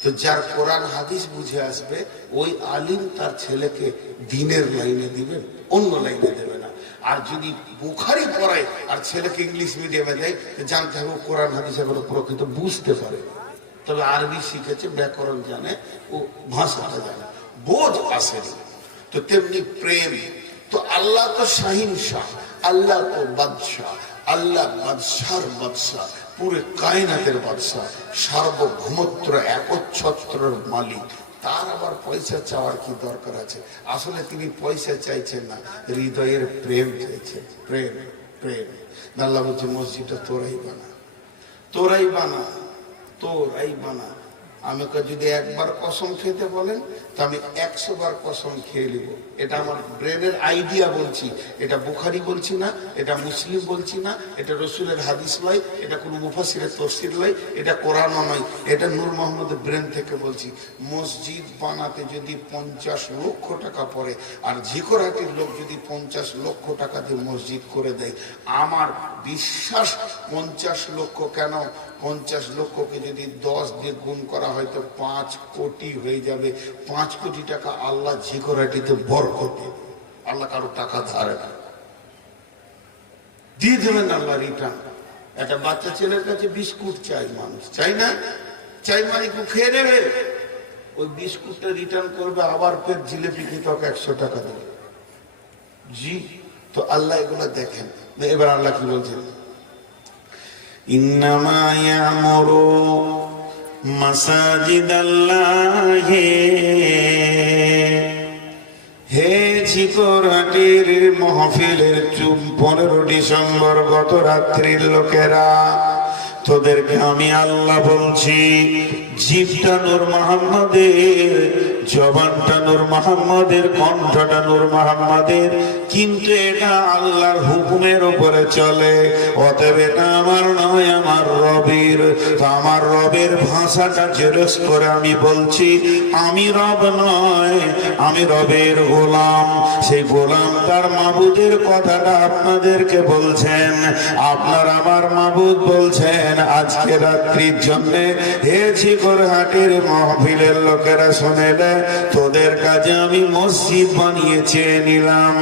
তো যার কোরআন হাদিস বুঝে আসবে, ওই আলিম তার ছেলেকে দিনের লাইনে দিবেন, অন্য লাইনে দেবে না। আর যদি বুখারি পড়ায় আর ছেলেকে ইংলিশ মিডিয়ামে দেয়, জানতে হবে কোরআন হাদিস এগুলো প্রকৃত বুঝতে পারে। তবে আরবি শিখেছে, ব্যাকরণ জানে, ও ভাষাটা জানে, বোঝ আসেনি। তো তেমনি প্রেম। তো আল্লাহ তো শাহিন শাহ, আল্লাহ তো বাদশাহ, আল্লাহ বাদশার বাদশাহ, পুরো কায়নাতের বাদশাহ, সার্বভৌমত্র একচ্ছত্রের মালিক। তার আবার পয়সা চাওয়ার কি দরকার আছে? আসলে তিনি পয়সা চাইছেন না, হৃদয়ের প্রেম চাইছেন। প্রেম, প্রেম। আল্লাহ বলছে মসজিদটা তোরাই বানা, তোরাই বানা, তোরাই বানা। আমাকে যদি একবার কসম খেতে বলেন, তো আমি 100 বার কসম খেয়ে নিব। এটা আমার ব্রেনের আইডিয়া বলছি, এটা বুখারি বলছি না, এটা মুসলিম বলছি না, এটা রসুলের হাদিস নয়, এটা কোনো মুফাসিরের তফসির নয়, এটা কোরআনও নয়, এটা নূর মোহাম্মদের ব্রেন থেকে বলছি। মসজিদ বানাতে যদি 50 লক্ষ টাকা পড়ে, আর ঝিকরহাটির লোক যদি 50 লক্ষ টাকা দিয়ে মসজিদ করে দেয়, আমার বিশ্বাস 50 লক্ষ কেন, 50 লক্ষকে যদি 10 দিয়ে গুণ করা হয় তো 5 কোটি হয়ে যাবে। 5 কোটি টাকা আল্লাহ ঝিকরহাটিতে বরকত দেবে। আল্লাহ কারো টাকা ধারে না, দিয়ে দেবেন আল্লাহ রিটার্ন। একটা বাচ্চা ছেলের কাছে বিস্কুট চাই, মানুষ চাই না? চাই মানে কেউ খেয়ে নেবে, ওই বিস্কুটটা রিটার্ন করবে, আবার ফের জিলেপি খেতে 100 টাকা দেবে। জি, তো আল্লাহ এগুলো দেখেন। এবার আল্লাহ কি বলছেন? ইন্নামা ইয়ামুরু মাসাজিদাল্লাহি, হে ঝিকরহাটির মহফিলের 15 ডিসেম্বর গত রাত্রির লোকেরা, তোদেরকে আমি আল্লাহ বলছি, জিভটা নূর মুহাম্মাদের, জবানটা নূর মুহাম্মাদের, কণ্ঠটা নূর মুহাম্মাদের, কিন্তু এটা আল্লাহর হুকুমের উপরে চলে। অতএব এটা আমার নয়, আমার রবের। তো আমার রবের ভাষাটা জেরক্স করে আমি বলছি, আমি রব নয়, আমি রবের গোলাম। সেই গোলাম তার মাবুদের কথাটা আপনাদেরকে বলছেন। আপনার আমার মাবুদ বলছেন, আজকে রাত্রির জন্য হে ঝিকরহাটির মহফিলের লোকেরা শুনেলে, তোদের কাজে আমি মসজিদ বানিয়ে চেয়ে নিলাম।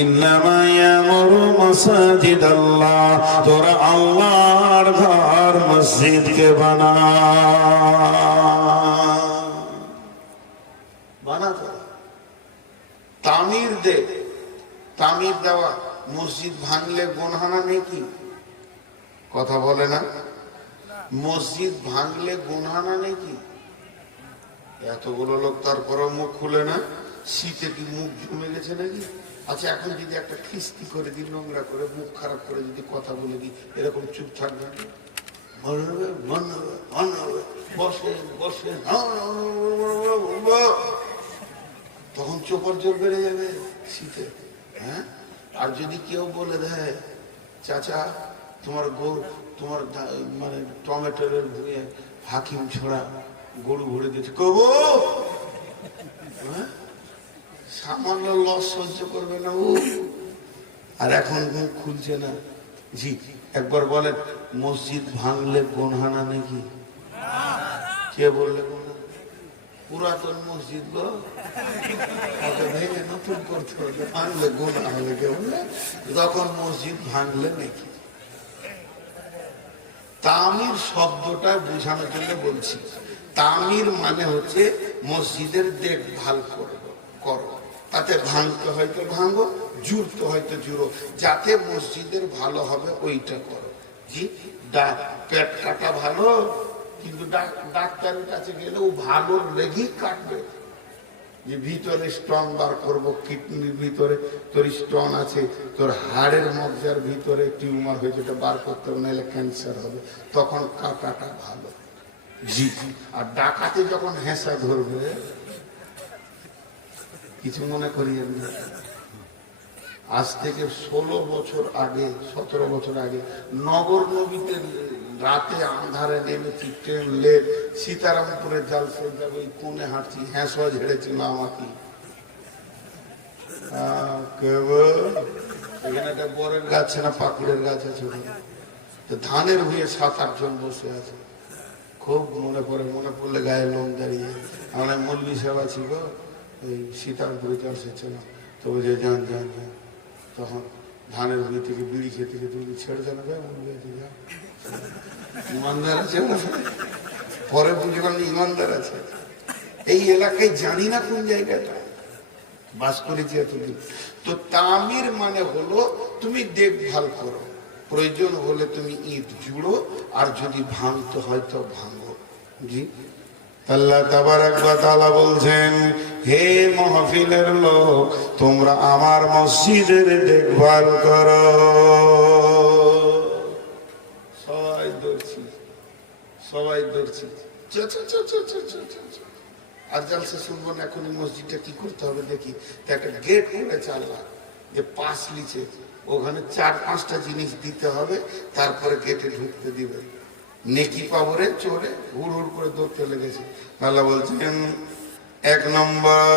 ইন্নামা ইয়ামুরু মাসাজিদাল্লাহ, তোরা আল্লাহর ঘর মসজিদকে বানা, বানাতো, তামির দে। তামির দেওয়া, মসজিদ ভাঙলে গুনহানা নেই কি? কথা বলে না? মসজিদ ভাঙলে গুনহানা নেই কি? এতগুলো লোক তারপরও মুখ খুলে না। শীতে কি মুখ জমে গেছে নাকি? আচ্ছা, এখন যদি একটা খিস্তি করে দিই, নোংরা করে, মুখ খারাপ করে যদি কথা বলে দিই, এরকম চুপ থাকবে? বসে বসে তখন চোপর জোর বেড়ে যাবে শীতে। হ্যাঁ, আর যদি কেউ বলে দেয়, চাচা তোমার গরু, তোমার মানে টমেটোর ভুঁয়ে হাকিম ছড়া গরু ভরে দিয়েছে, কবু সামান্য লস সহ্য করবে না ও, আর এখন মুখ খুলছে না। জি, একবার বলেন মসজিদ ভাঙলে গোনহানা নাকি? কে বললে গোনা? পুরাতন মসজিদ গো, ভেঙে নতুন করতে হবে, ভাঙলে গোনা হবে। কে বললে? তখন মসজিদ ভাঙলে নাকি? তামির শব্দটা বোঝানোর জন্য বলছি। তামির মানে হচ্ছে মসজিদের দেখভাল করো, তাতে ভাঙতে হয়তো ভাঙো, জুড়তে হয়তো জুড়ো, যাতে মসজিদের ভালো হবে ওইটা করো। জি, পেট কাটা ভালো, কিন্তু ডাক্তারের কাছে গেলে ও ভালো লেগেই কাটবে, যে ভিতরে স্টোন বার করবো, কিডনির ভিতরে তোর স্টোন আছে, তোর হাড়ের মজ্জার ভিতরে টিউমার হয়েছে, ওটা বার করতে হবে, নাহলে ক্যান্সার হবে, তখন কাটাটা ভালো। জি, আর ডাকাতে যখন হেঁসা ধরবে, কিছু মনে করিয়েন না, আজ থেকে 16 বছর আগে, 17 বছর আগে নগর নবীতে রাতে আন্ধারে নেমেছি, ট্রেন লেট, সীতারামপুরের জালসে যাবো, ওই কোণে হাঁটছি, হ্যাঁসা ঝেড়েছিল আমাকে। এখানে একটা বরের গাছ না পাকুড়ের গাছ আছে, ধানের ভুঁয়ে 7-8 জন বসে আছে, খুব মনে পড়লে গায়ে লোম দাঁড়িয়ে। আমরা মল্লী সাহেব আছি গো, ওই সীতারামপুরে জালসে ছিলাম, তো বুঝে যান যান যান, তখন ধানের ভুঁই থেকে বিড়ি খেতে খেতে ছেড়ে জানাবে, ইমানদার আছে, পরে বুঝলাম ইমানদার আছে। এই এলাকায় জানি না কোন জায়গাটা বাস করেছি এতদিন। তো তামির মানে হলো তুমি দেখভাল করো, প্রয়োজন হলে তুমি ইট জুড়ো, আর যদি ভাঙতে হয় তো ভাঙো। জি, আল্লাহ তাবারাক ওয়া তাআলা বলছেন, হে মাহফিলের লোক, তোমরা আমার মসজিদের দেখভাল করো। সবাই ধরছি, আর জালসা শুনবো না, এখন মসজিদটা কি করতে হবে দেখি। একটা গেট করে চাললা, যে পাস লিচে, ওখানে 4-5টা জিনিস দিতে হবে, তারপরে গেটে ঢুকতে দিবে, নেকি পাবরে চোরে হুড় হুড় করে দৌড়তে লেগেছে। আল্লাহ বলছেন, 1 নম্বর,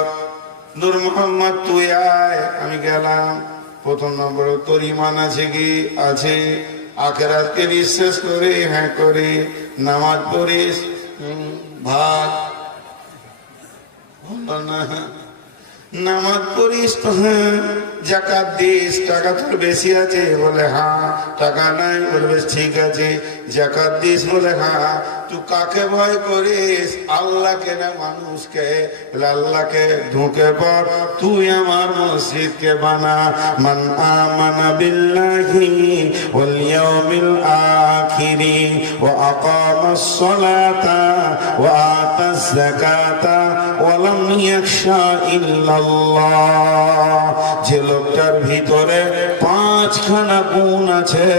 নূর মোহাম্মদ তুই আয়, আমি গেলাম। প্রথম নম্বর, তোর ঈমান আছে কি? আছে। আখিরাতকে বিশ্বাস করে? হ্যাঁ করি। নামাজ পড়িস? ভাগ না, নামাজ পড়িস তো? হ্যাঁ। জাকাত দিস? টাকা তোর বেশি আছে? বলে হ্যাঁ। টাকা নাই? বলবে ঠিক আছে। জাকাত দিস? বলে হ্যাঁ। তুই কাকে ভয় করিস, আল্লাহকে না মানুষকে? বলে আল্লাহকে। ঢুকে পড়, তুই আমার মসজিদকে বানা। মান আমানা বিল্লাহি ওয়াল ইয়াউমিল আখিরি ওয়া আকামাস সালাতা ওয়া আতাস যাকাতা ওয়া লাম ইয়াখশা ইল্লাল্লাহ। যে লোকটার ভিতরে 5খানা গুণ আছে,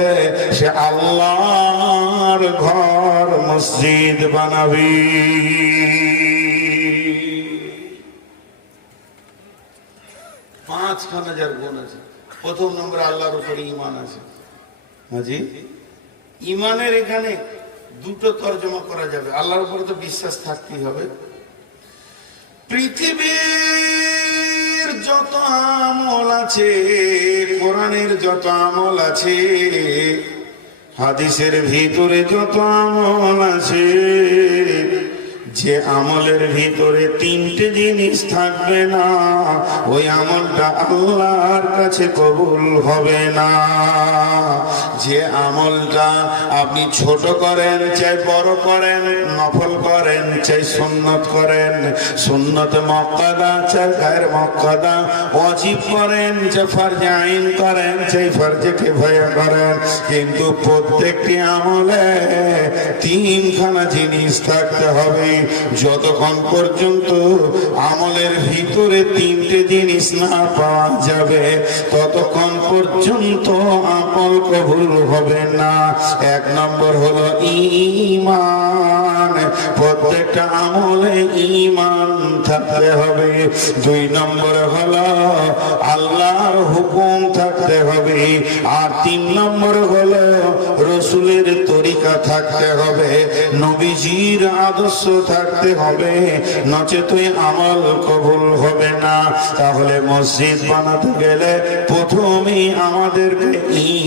সে আল্লাহর ঘর মসজিদ বানাবি। 5খানা যার গুণ আছে। প্রথম নম্বরে আল্লাহর উপরে ঈমান আছে। হাজি, ঈমানের এখানে দুটো তর্জমা করা যাবে। আল্লাহর উপরে তো বিশ্বাস থাকতেই হবে। পৃথিবীর যত আমল আছে, কোরআনের যত আমল আছে, হাদিসের ভিতরে যত আমল আছে, যে আমলের ভিতরে 3টে জিনিস থাকবে না, ওই আমলটা আল্লাহর কাছে কবুল হবে না। যে আমলটা আপনি ছোট করেন, চাই বড় করেন, নফল করেন, চাই সুন্নত করেন, সুন্নত মুআক্কাদা চাই গায়র মুআক্কাদা, ওয়াজিব করেন, চাই ফরজ আইন করেন, চাই ফরজ কিফায়া করেন, কিন্তু প্রত্যেকটি আমলে 3খানা জিনিস থাকতে হবে। যতক্ষণ পর্যন্ত আমলের ভিতরে তিনটে জিনিস না পাওয়া যাবে ততক্ষণ পর্যন্ত আমল কবুল হবে না। এক নম্বর হলো ঈমান, প্রত্যেকটা আমলে ঈমান থাকতে হবে। দুই নম্বরে হলো আল্লাহর হুকুম থাকতে হবে। আর তিন নম্বর হলো রসুলের তরিকা থাকতে হবে, নবীজির আদর্শ থাকতে হবে, নচেত আমল কবুল হবে না। তাহলে মসজিদ বানাতে গেলে প্রথমেই আমাদেরকে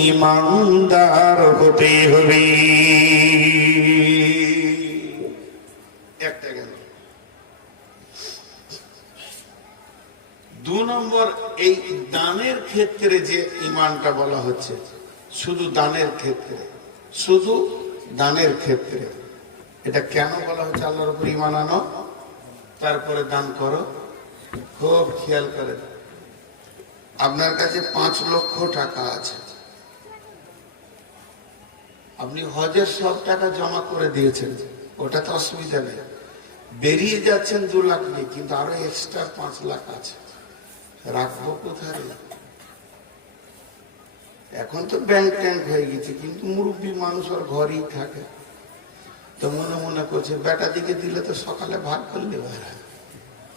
ঈমানদার হতে হবে। একটা গেল। দু নম্বর, এই দানের ক্ষেত্রে যে ঈমানটা বলা হচ্ছে, শুধু দানের ক্ষেত্রে, শুধু দানের ক্ষেত্রে, এটা কেন বলা হচ্ছে? আল্লাহর উপর ঈমান আনো, তারপরে দান করো। খুব খেয়াল করেন, আপনার কাছে 5 লক্ষ টাকা আছে, আপনি হজের সব টাকা জমা করে দিয়েছেন, ওটা তো অসুবিধা নেই। বেরিয়ে যাচ্ছেন 2 লাখ নিয়ে, কিন্তু আরো এক্সট্রা 5 লাখ আছে, রাখবো কোথায়? এখন তো ব্যাংক ট্যাঙ্ক হয়ে গেছে, কিন্তু মুরব্বী মানুষ আর ঘরেই থাকে, তো মনে মনে করছে বেটা দিকে দিলে তো সকালে ভাগ করলে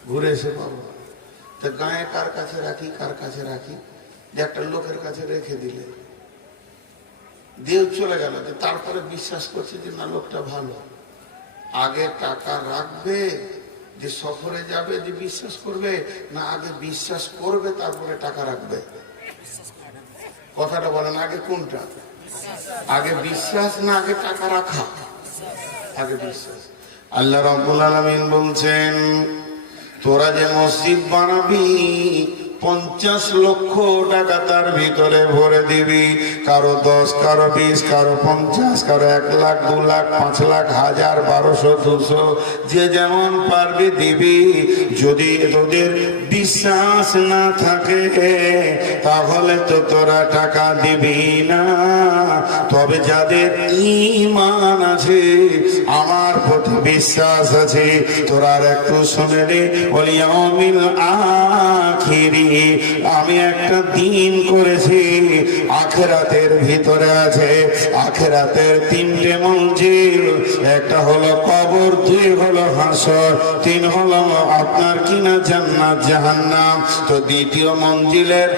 ঘুরে এসে পাবো। তো গায়ে কার কাছে রাখি, কার কাছে রাখি, যে একটা লোকের কাছে রেখে দিলে দিয়ে চলে গেল, যে তারপরে বিশ্বাস করছে যে না লোকটা ভালো। আগে টাকা রাখবে, যে সফরে যাবে, যে বিশ্বাস করবে, না আগে বিশ্বাস করবে তারপরে টাকা রাখবে? কথাটা বলেন, আগে কোনটা? আগে বিশ্বাস না আগে টাকা রাখা? আগে বিশ্বাস। আল্লাহ রাব্বুল আলামিন বলছেন, তোরা যে মসজিদ বানাবি 50 লক্ষ টাকা তার ভিতরে ভরে দিবি। কারো 10, কারো 20, কারো 50, কারো 1 লাখ, 2 লাখ, 5 লাখ, 1000, 1200, 200, যে যেমন পারবে দিবি। যদি তোদের বিশ্বাস না থাকে তাহলে তো তোরা টাকা দিবি না। তবে যাদের ঈমান আছে, আমার প্রতি বিশ্বাস আছে, তোরা আর একটু শুনে রে, ওয়াল ইয়াউমিল আখিরি, আমি একটা দিন করেছি আখিরাতের ভিতরে আছে। আখিরাতের 3টে মঞ্জিল, একটা হলো কবর, 2 হলো হাসর, 3 হলো আপনার কিনা জান্নাত জাহান্নাম। তো দ্বিতীয় মঞ্জিলের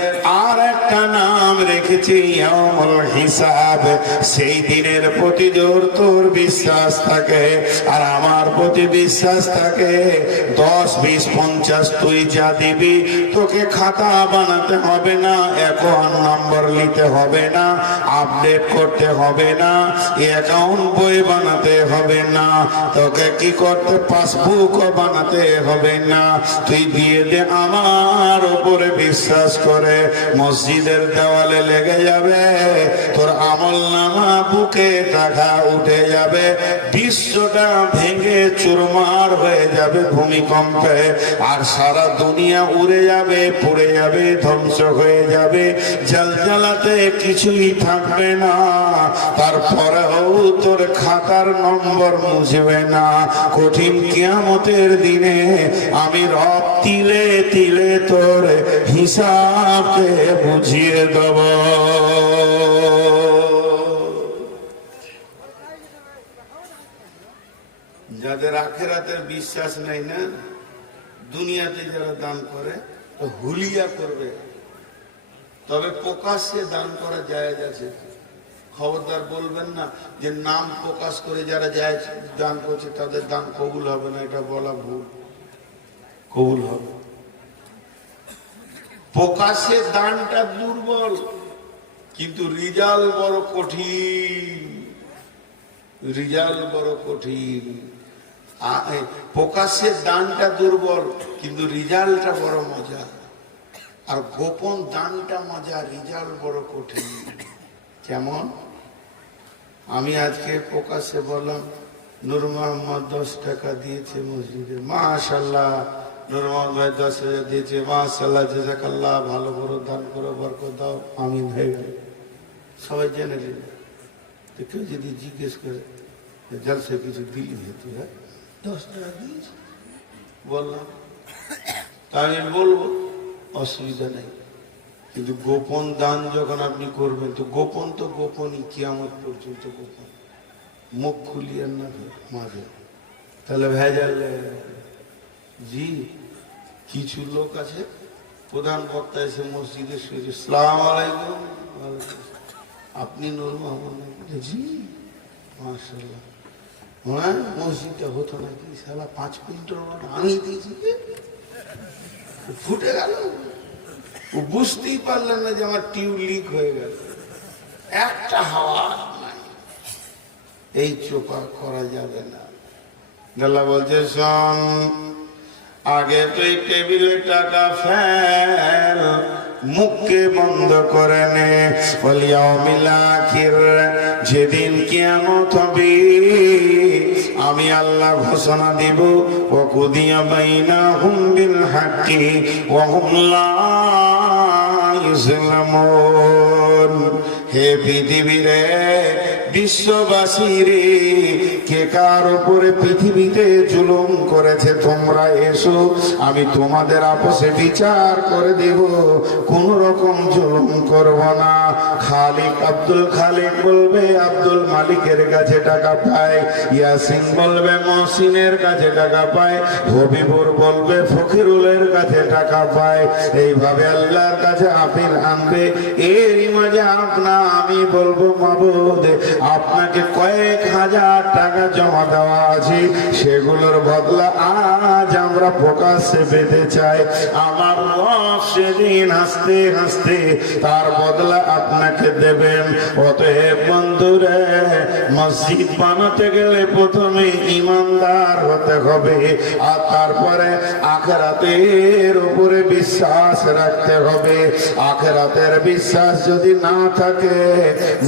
আর একটা নাম রেখেছি ইয়াউমুল হিসাব। সেই দিনের প্রতি জোর তোর বিশ্বাস থাকে আর আমার প্রতি বিশ্বাস থাকে, 10, 20, 50 তুই যা দিবি, তোকে খাতা বানাতে হবে না, অ্যাকাউন্ট নাম্বার নিতে হবে না, আপডেট করতে হবে না, অ্যাকাউন্ট বই বানাতে হবে না, তোকে কি করতে পাসবুক বানাতে হবে না। তুই দিয়ে দে, আমার উপরে বিশ্বাস করে মসজিদের দেওয়ালে লেগে যাবে, তোর আমলনামা বুকে টাকা উঠে যাবে, বিশ্বটা ভেঙে চুরমার হয়ে যাবে ভূমিকম্পে, আর সারা দুনিয়া উড়ে যাবে, পড়ে যাবে, ধ্বংস হয়ে যাবে, জলজলাতে কিছুই থাকবে না। তারপরেও তোর খাতার নম্বর মুছবে না। কঠিন কিয়ামতের দিনে আমি রব তিলে তিলে তোর হিসাবকে বুঝিয়ে দেব। যাদের আখিরাতের বিশ্বাস নেই না, দুনিয়াতে যারা দান করে তো হুলিয়া করবে, তবে প্রকাশ্যে দান করা জায়েজ আছে। খবরদার বলবেন না যে নাম প্রকাশ করে যারা জায়েজ দান করছে তাদের দান কবুল হবে না, এটা বলা ভুল। কবুল হবে। প্রকাশ্যে দানটা দুর্বল, কিন্তু রিজাল্ট বড় কঠিন, রিজাল্ট বড় কঠিন। প্রকাশ্যে দানটা দুর্বল, কিন্তু রিজাল্টটা বড় মজা। আর গোপন দানটা মজা, রিজাল্ট বড় কঠিন। কেমন? আমি আজকে প্রকাশ্যে বললাম নূর মোহাম্মদ 10 টাকা দিয়েছে মসজিদে, মাশাআল্লাহ, নূর মোহাম্মদ ভাই 10,000 দিয়েছে, মাশাআল্লাহ, জাযাকাল্লাহ, ভালো বড় দান করো, বরকত দাও, আমিন হয়ে গেল, সবাই জেনে নিল। তো কেউ যদি জিজ্ঞেস করে জলসে কিছু দিলি হেতু, হ্যাঁ 10 টাকা দিয়েছে বললাম, তা আমি বলবো অসুবিধা নেই, কিন্তু গোপন দান যখন আপনি করবেন তো গোপনই, কিয়ামত পর্যন্ত গোপন, মুখ খুলিয়েন না মাঝে, তাহলে ভেজাল লেগে যাবে। জি, কিছু লোক আছে প্রধান বক্তা এসে মসজিদে শুয়েছে, সালাম আলাইকুম, আপনি নূর মোহাম্মদ নাকি? জি মাশাআল্লাহ। হ্যাঁ, মসজিদটা হতো নাকি, সালা 5 কুইন্টাল আমি দিয়েছি, ফুটে গেল। ও বুঝতেই পারলেন না যে আমার টিউব লিক হয়ে গেল, একটা হাওয়া নাই। এই চোপা করা যাবে না। আল্লাহ বলছে, শোন, আগে তুই টেবিলে টাকা ফেল, মুখকে বন্ধ করে নে। ওয়াল আখির, যেদিন কিয়ামত হবে আমি আল্লাহ ঘোষণা দিব, ওয়াকুদিয়া বাইনাহুম বিল হাক্কি ওয়া হুম লা ইউযলামুন। হে পৃথিবীরে, বিশ্ববাসী রে, কে কার উপরে পৃথিবীতে জুলুম করেছে তোমরা এসো, আমি তোমাদের আপসে বিচার করে দেব, কোন রকম জুলুম করব না। খালিক আব্দুল খালিক বলবে আব্দুল মালিকের কাছে টাকা পায়, ইয়াসিন বলবে মহসিনের কাছে টাকা পায়, হবিবুর বলবে ফকিরুলের কাছে টাকা পায়। এইভাবে আল্লাহর কাছে আপিল আনবে। এরই মাঝে আমি বলবো, মাবুদ, আপনাকে কয়েক হাজার টাকা জমা দেওয়া আছে, সেগুলোর বদলা আজ আমরা প্রকাশ্যে পেতে চাই। আমার রব সেদিন হাসতে হাসতে তার বদলা আপনাকে দেবেন। অতএব বন্ধুরে, মসজিদ বানাতে গেলে প্রথমে ইমানদার হতে হবে, আর তারপরে আখিরাতের উপরে বিশ্বাস রাখতে হবে। আখিরাতের বিশ্বাস যদি না থাকে,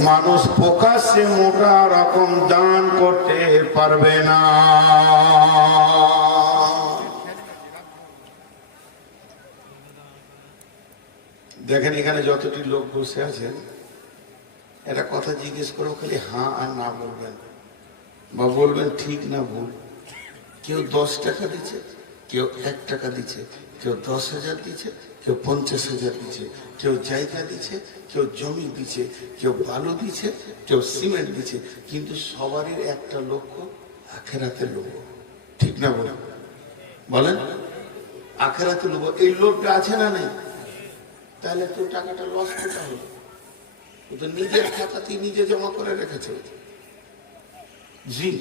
মানুষ প্রকাশ্যে মোটা রকম দান করতে পারবে না। দেখেন, এখানে যতটি লোক বসে আছেন, একটা কথা জিজ্ঞেস করো, খালি হ্যাঁ আর না বলবেন, বা বলবেন ঠিক না ভুল। কেউ 10 টাকা দিচ্ছে, কেউ 1 টাকা দিচ্ছে, কেউ 10,000 দিচ্ছে, কেউ 50,000 দিচ্ছে, কেউ জায়গা দিচ্ছে, কেউ জমি দিচ্ছে, কেউ বালু দিচ্ছে, কেউ সিমেন্ট দিচ্ছে, কিন্তু সবারই একটা লক্ষ্য, আখিরাতের লোভ। ঠিক না বলেন? আখিরাতের লোভ। এই লোভটা আছে না নেই? তাহলে তো টাকাটা লস কোথা হলো? ও তো নিজের খাতাতেই নিজে জমা করে রেখেছে। জি,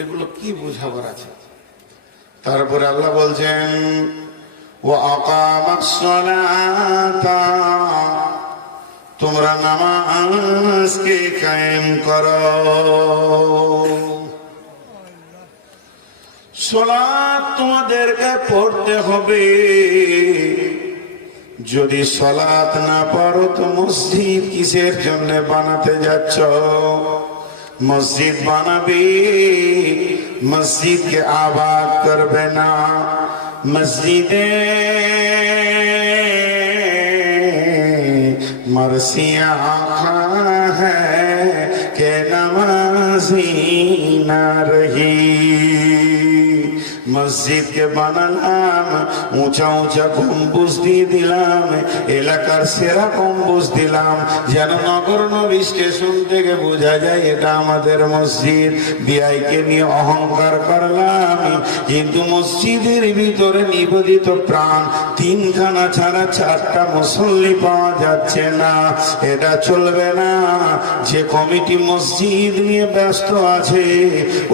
এগুলো কি বোঝাবার আছে? তারপরে আল্লাহ বলছেন, ওয়া আকামাস সালাতা, তোমরা নামাজকে কায়েম করো। সালাত তোমাদেরকে পড়তে হবে। যদি সালাত না পড়ো তো মসজিদ কিসের জন্য বানাতে যাচ্ছ? মসজিদ বানাবে, মসজিদকে আবাদ করবে না। মসজিদে मरसिया आखा है के नमाजी ना रही। মসজিদকে বানালাম, উঁচা উঁচা গম্বুজ দিয়ে দিলাম, এলাকার সেরা গম্বুজ দিলাম, যেন নগর নবী স্টেশন থেকে বোঝা যায় এটা আমাদের মসজিদ। বিআইকে নিয়ে অহংকার করলাম, কিন্তু মসজিদের ভিতরে নিবেদিত প্রাণ 3খানা ছাড়া 4টা মুসল্লি পাওয়া যাচ্ছে না। এটা চলবে না। যে কমিটি মসজিদ নিয়ে ব্যস্ত আছে,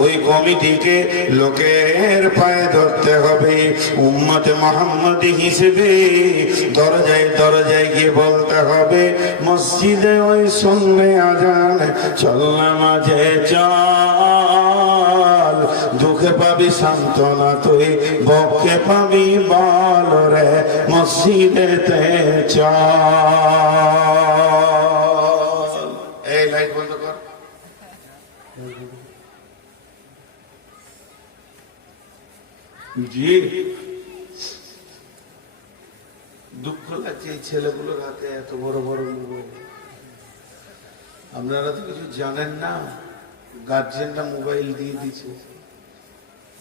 ওই কমিটিকে লোকের পায়ে ধরতে হবে। উম্মতে মুহাম্মাদি হিসেবে দরজায় দরজায় গিয়ে বলতে হবে, মসজিদে ওই শুনবে আজান, চল নামাজে চল। দুঃখে পাবি সান্ত্বনা তুই, বক্ষে পাবি বল রে, মসজিদেতে চল। এই লাইট বন্ধ কর। জি, দুঃখ লাগছে এই ছেলেগুলোর হাতে এত বড় বড় মোবাইল। আপনারা তো কিছু জানেন না, গার্জেনরা মোবাইল দিয়ে দিচ্ছে।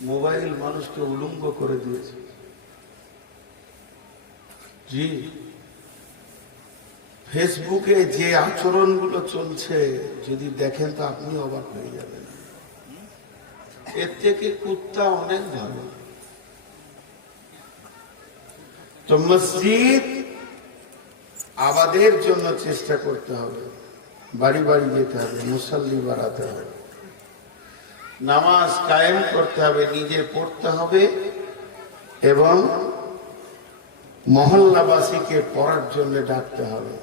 মোবাইল মানুষকে উলঙ্গ করে দিয়েছে। জি, ফেসবুকে যে আচরণগুলো চলছে যদি দেখেন তো আপনি অবাক হয়ে যাবেন। এর থেকে কুত্তা অনেক ভালো। তো মসজিদ আবাদের জন্য চেষ্টা করতে হবে, বাড়ি বাড়ি যেতে হবে, মুসল্লি বাড়াতে হবে, নামাজ কায়েম করতে হবে, নিজে পড়তে হবে এবং মহল্লাবাসীকে পড়ার জন্য ডাকতে হবে।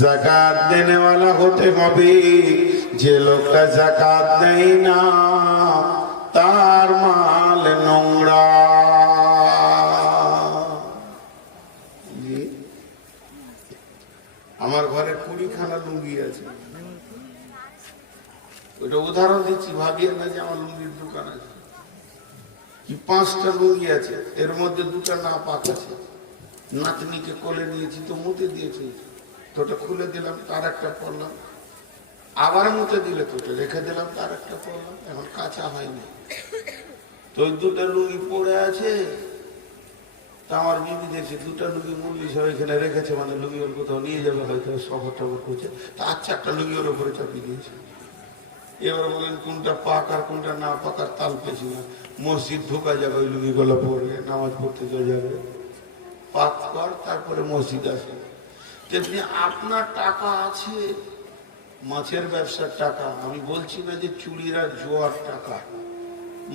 যাকাত দেনে ওয়ালা হতে হবে। যে লোকটা যাকাত দেয় না তার মাল নোংরা। আমার ঘরে 20খানা লুঙ্গি আছে, ওটা উদাহরণ দিচ্ছি, ভাবিয়ে না যে আমার লুঙ্গির দোকান আছে। কি 5টা লুঙ্গি আছে, এর মধ্যে 2টা না পাক আছে। নাতনিকে কোলে নিয়েছি তো মুতে দিয়েছি, তো ওটা খুলে দিলাম, তার একটা পড়লাম, আবার মুতে দিলে তো ওটা রেখে দিলাম, তার একটা পড়লাম, এখন কাঁচা হয়নি। তো ওই 2টা লুঙ্গি পড়ে আছে। তা আমার বিবি দেখছে 2টা লুঙ্গি মুরলি সব এখানে রেখেছে, মানে লুঙ্গি ওর কোথাও নিয়ে যাবে হয়তো, শহর টবর করছে। তা আচ্ছা, একটা লুঙ্গি ওর উপরে চাপিয়ে দিয়েছে। এবার বলেন কোনটা পাক আর কোনটা না পাক আর তাল পেছি না। মসজিদ ঢোকা যাবে ওই লুঙ্গি গলা পড়লে, নামাজ পড়তে চলে যাবে, পাক কর তারপরে মসজিদ আসে। তেমনি আপনার টাকা আছে, মাছের ব্যবসার টাকা, আমি বলছি না যে চুরিরা জোয়ার টাকা,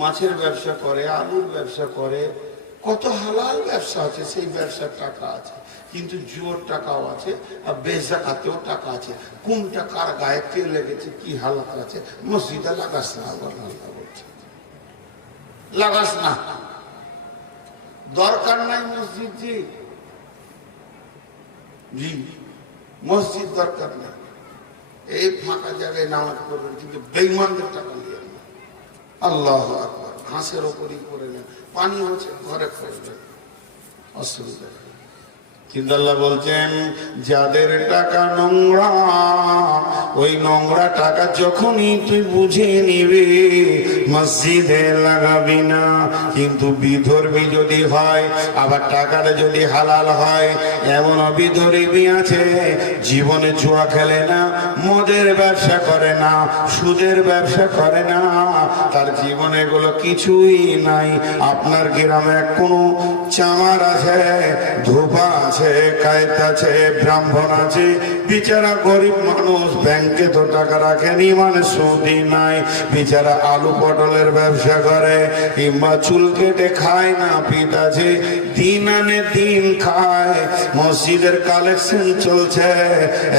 মাছের ব্যবসা করে, আলুর ব্যবসা করে, কত হালাল ব্যবসা আছে, সেই ব্যবসার টাকা আছে। কিন্তু জোর টাকাও আছে আর বেজাকাতেও টাকা আছে। কোনটা কার গায়ে কে লেগেছে, কি হালাত আছে, মসজিদে লাগাস না, আল্লাহ বলছে লাগাস না, দরকার নাই মসজিদ। জি জি, মসজিদ দরকার নাই। এই ফাঁকা জায়গায় নামাজ পড়বেন, কিন্তু বেঈমানদের টাকা নিয়ে না। আল্লাহ আকবার, ঘাসের ওপরই করে নেন, পানি হচ্ছে ঘরে ফেলবেন, অসুবিধা নেই। কিন্তু আল্লাহ বলছেন যাদের টাকা নোংরা, ওই নোংরা টাকা যখনই তুই বুঝে নিবি মসজিদে লাগাবি না। কিন্তু বিধর্মী যদি হয়, আবার টাকাটা যদি হালাল হয়, এমন বিধর্মী আছে জীবনে জুয়া খেলে না, মদের ব্যবসা করে না, সুদের ব্যবসা করে না, তার জীবনে এগুলো কিছুই নাই। আপনার গ্রামে কোনো চামার আছে, ধোপা আছে, কায়েত আছে, ব্রাহ্মণ আছে, বিচারা গরিব মানুষ, ব্যাংকে তো টাকা রাখেনি, মানে সুদি নাই, বিচারা আলু পটলের ব্যবসা করে, কিংবা চুল কেটে খায় না, পিঠ আছে, দিন আনে দিন খায়। মসজিদের কালেকশন চলছে,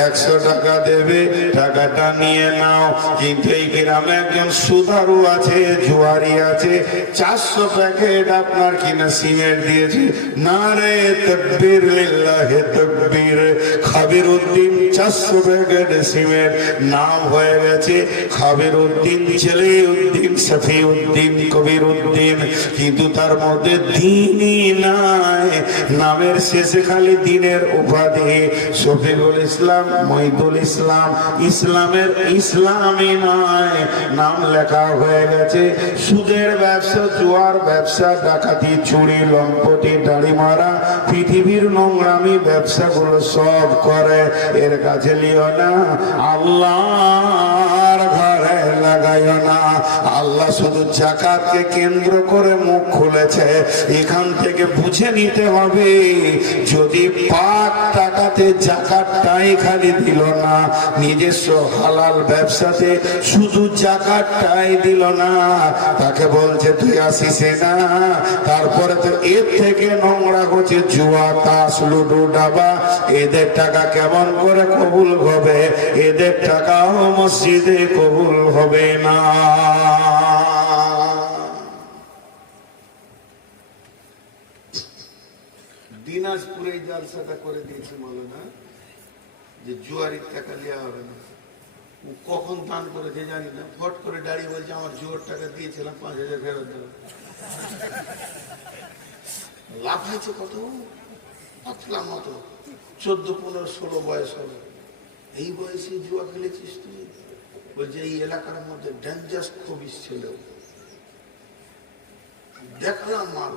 100 টাকা দেবে, টাকাটা নিয়ে নাও। কিন্তু এই গ্রামে একজন সুদারু আছে, জুয়ারি আছে, 400 প্যাকেট আপনার কিনা সিমেন্ট দিয়েছে, নারে তাকবীর লিল্লাহি তাকবীর, খাবির উদ্দিন 400 প্যাকেট সিমেন্ট, নাম হয়ে গেছে খাবির উদ্দিন, ছেলে উদ্দিন, শফি উদ্দিন, কবির উদ্দিন, কিন্তু তার মধ্যে দিনই নাই। নামের শেষে খালি দিনের উপাধি, শফিকুল ইসলাম, মহিদুল ইসলাম, ইসলামের ইসলামই নয়, নাম লেখা হয়ে গেছে সুদের ব্যবসা, জুয়ার ব্যবসা, ডাকাতি, চুরি, লম্পটি, দাড়ি মারা, পৃথিবীর নোংরামি ব্যবসাগুলো সব করে। এর কাছে লিও না, আল্লাহর ঘরে লাগাইও না। আল্লাহ শুধু যাকাতকে কেন্দ্র করে মুখ খুলেছে, এখান থেকে বুঝে নিতে হবে, যদি পাক টাকাতে যাকাতটাই খালি দিল না, নিজস্ব হালাল ব্যবসাতে শুধু যাকাতটাই দিল না, তাকে বলছে তুই আসিস না। তারপরে তো এর থেকে নোংরা হচ্ছে জুয়া, তাস, লুডু, ডাবা, এদের টাকা কেমন করে কবুল হবে? এদের টাকাও মসজিদে কবুল হবে না। দিনাজপুরে জালসাটা করে দিয়েছে মাওলানা, যে জুয়ারির টাকা দেওয়া হবে না। ও কখন দান করেছে জানি না, ফট করে দাঁড়িয়ে বলছে আমার জুয়ার টাকা দিয়েছিলাম 5000 ফেরত দেবে। লাভ হয়েছে কত, পাতলা মতো, 14, 15, 16 বয়স হবে। এই বয়সে জুয়া খেলেছিস তুই? বলছে এই এলাকার মধ্যে ডেঞ্জারাস খবিস ছিল, দেখলাম মাল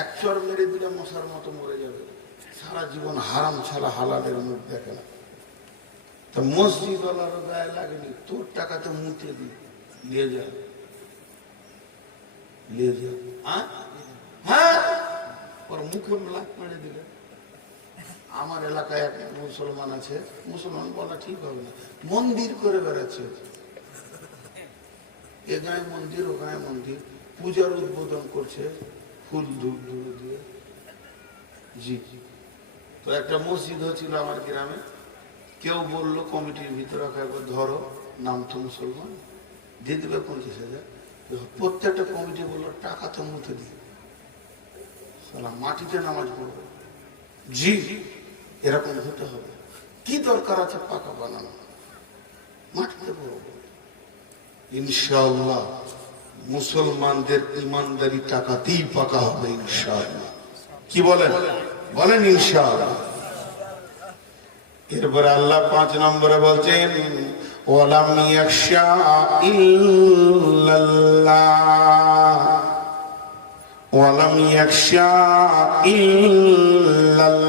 এক চর মেরে দিলে মশার মতো মরে যাবে, সারা জীবন হারাম ছাড়া হালালের মুখ দেখে না। তো মসজিদ ওয়ালারও গায়ে লাগেনি, তোর টাকা তো মুতে দি, নিয়ে যা নিয়ে যা। হ্যাঁ, ওর মুখে লাখ মেরে দিলে। আমার এলাকায় এক মুসলমান আছে, মুসলমান বলা ঠিক হবে না, মন্দির করে বেড়াচ্ছে, এ গায়ে মন্দির ও গায়ে মন্দির, পূজার উদ্বোধন করছে ফুল ধূপ ধুলো দিয়ে। জি, তো একটা মসজিদ হচ্ছিল আমার গ্রামে, কেউ বললো কমিটির ভিতরে একবার ধরো, নাম তো মুসলমান, দিয়ে দেবে 50,000। প্রত্যেকটা কমিটি বললো টাকা তো মুতে দিই, সালা মাটিতে নামাজ পড়বে। জি, এরকম হতে হবে। কি দরকার আছে পাকা বানানো, মাটিতে পড়বো। ইনশাআল্লাহ মুসলমানদের ইমানদারি টাকাতেই পাকা হবে ইনশাআল্লাহ। কি বলেন? বলেন ইনশাআল্লাহ। এরপরে আল্লাহ 5 নম্বরে বলছেন ওয়ালাম ইয়াখশা ইল্লাল্লাহ, ওয়ালাম ইয়াখশা ইল্লাল্লাহ,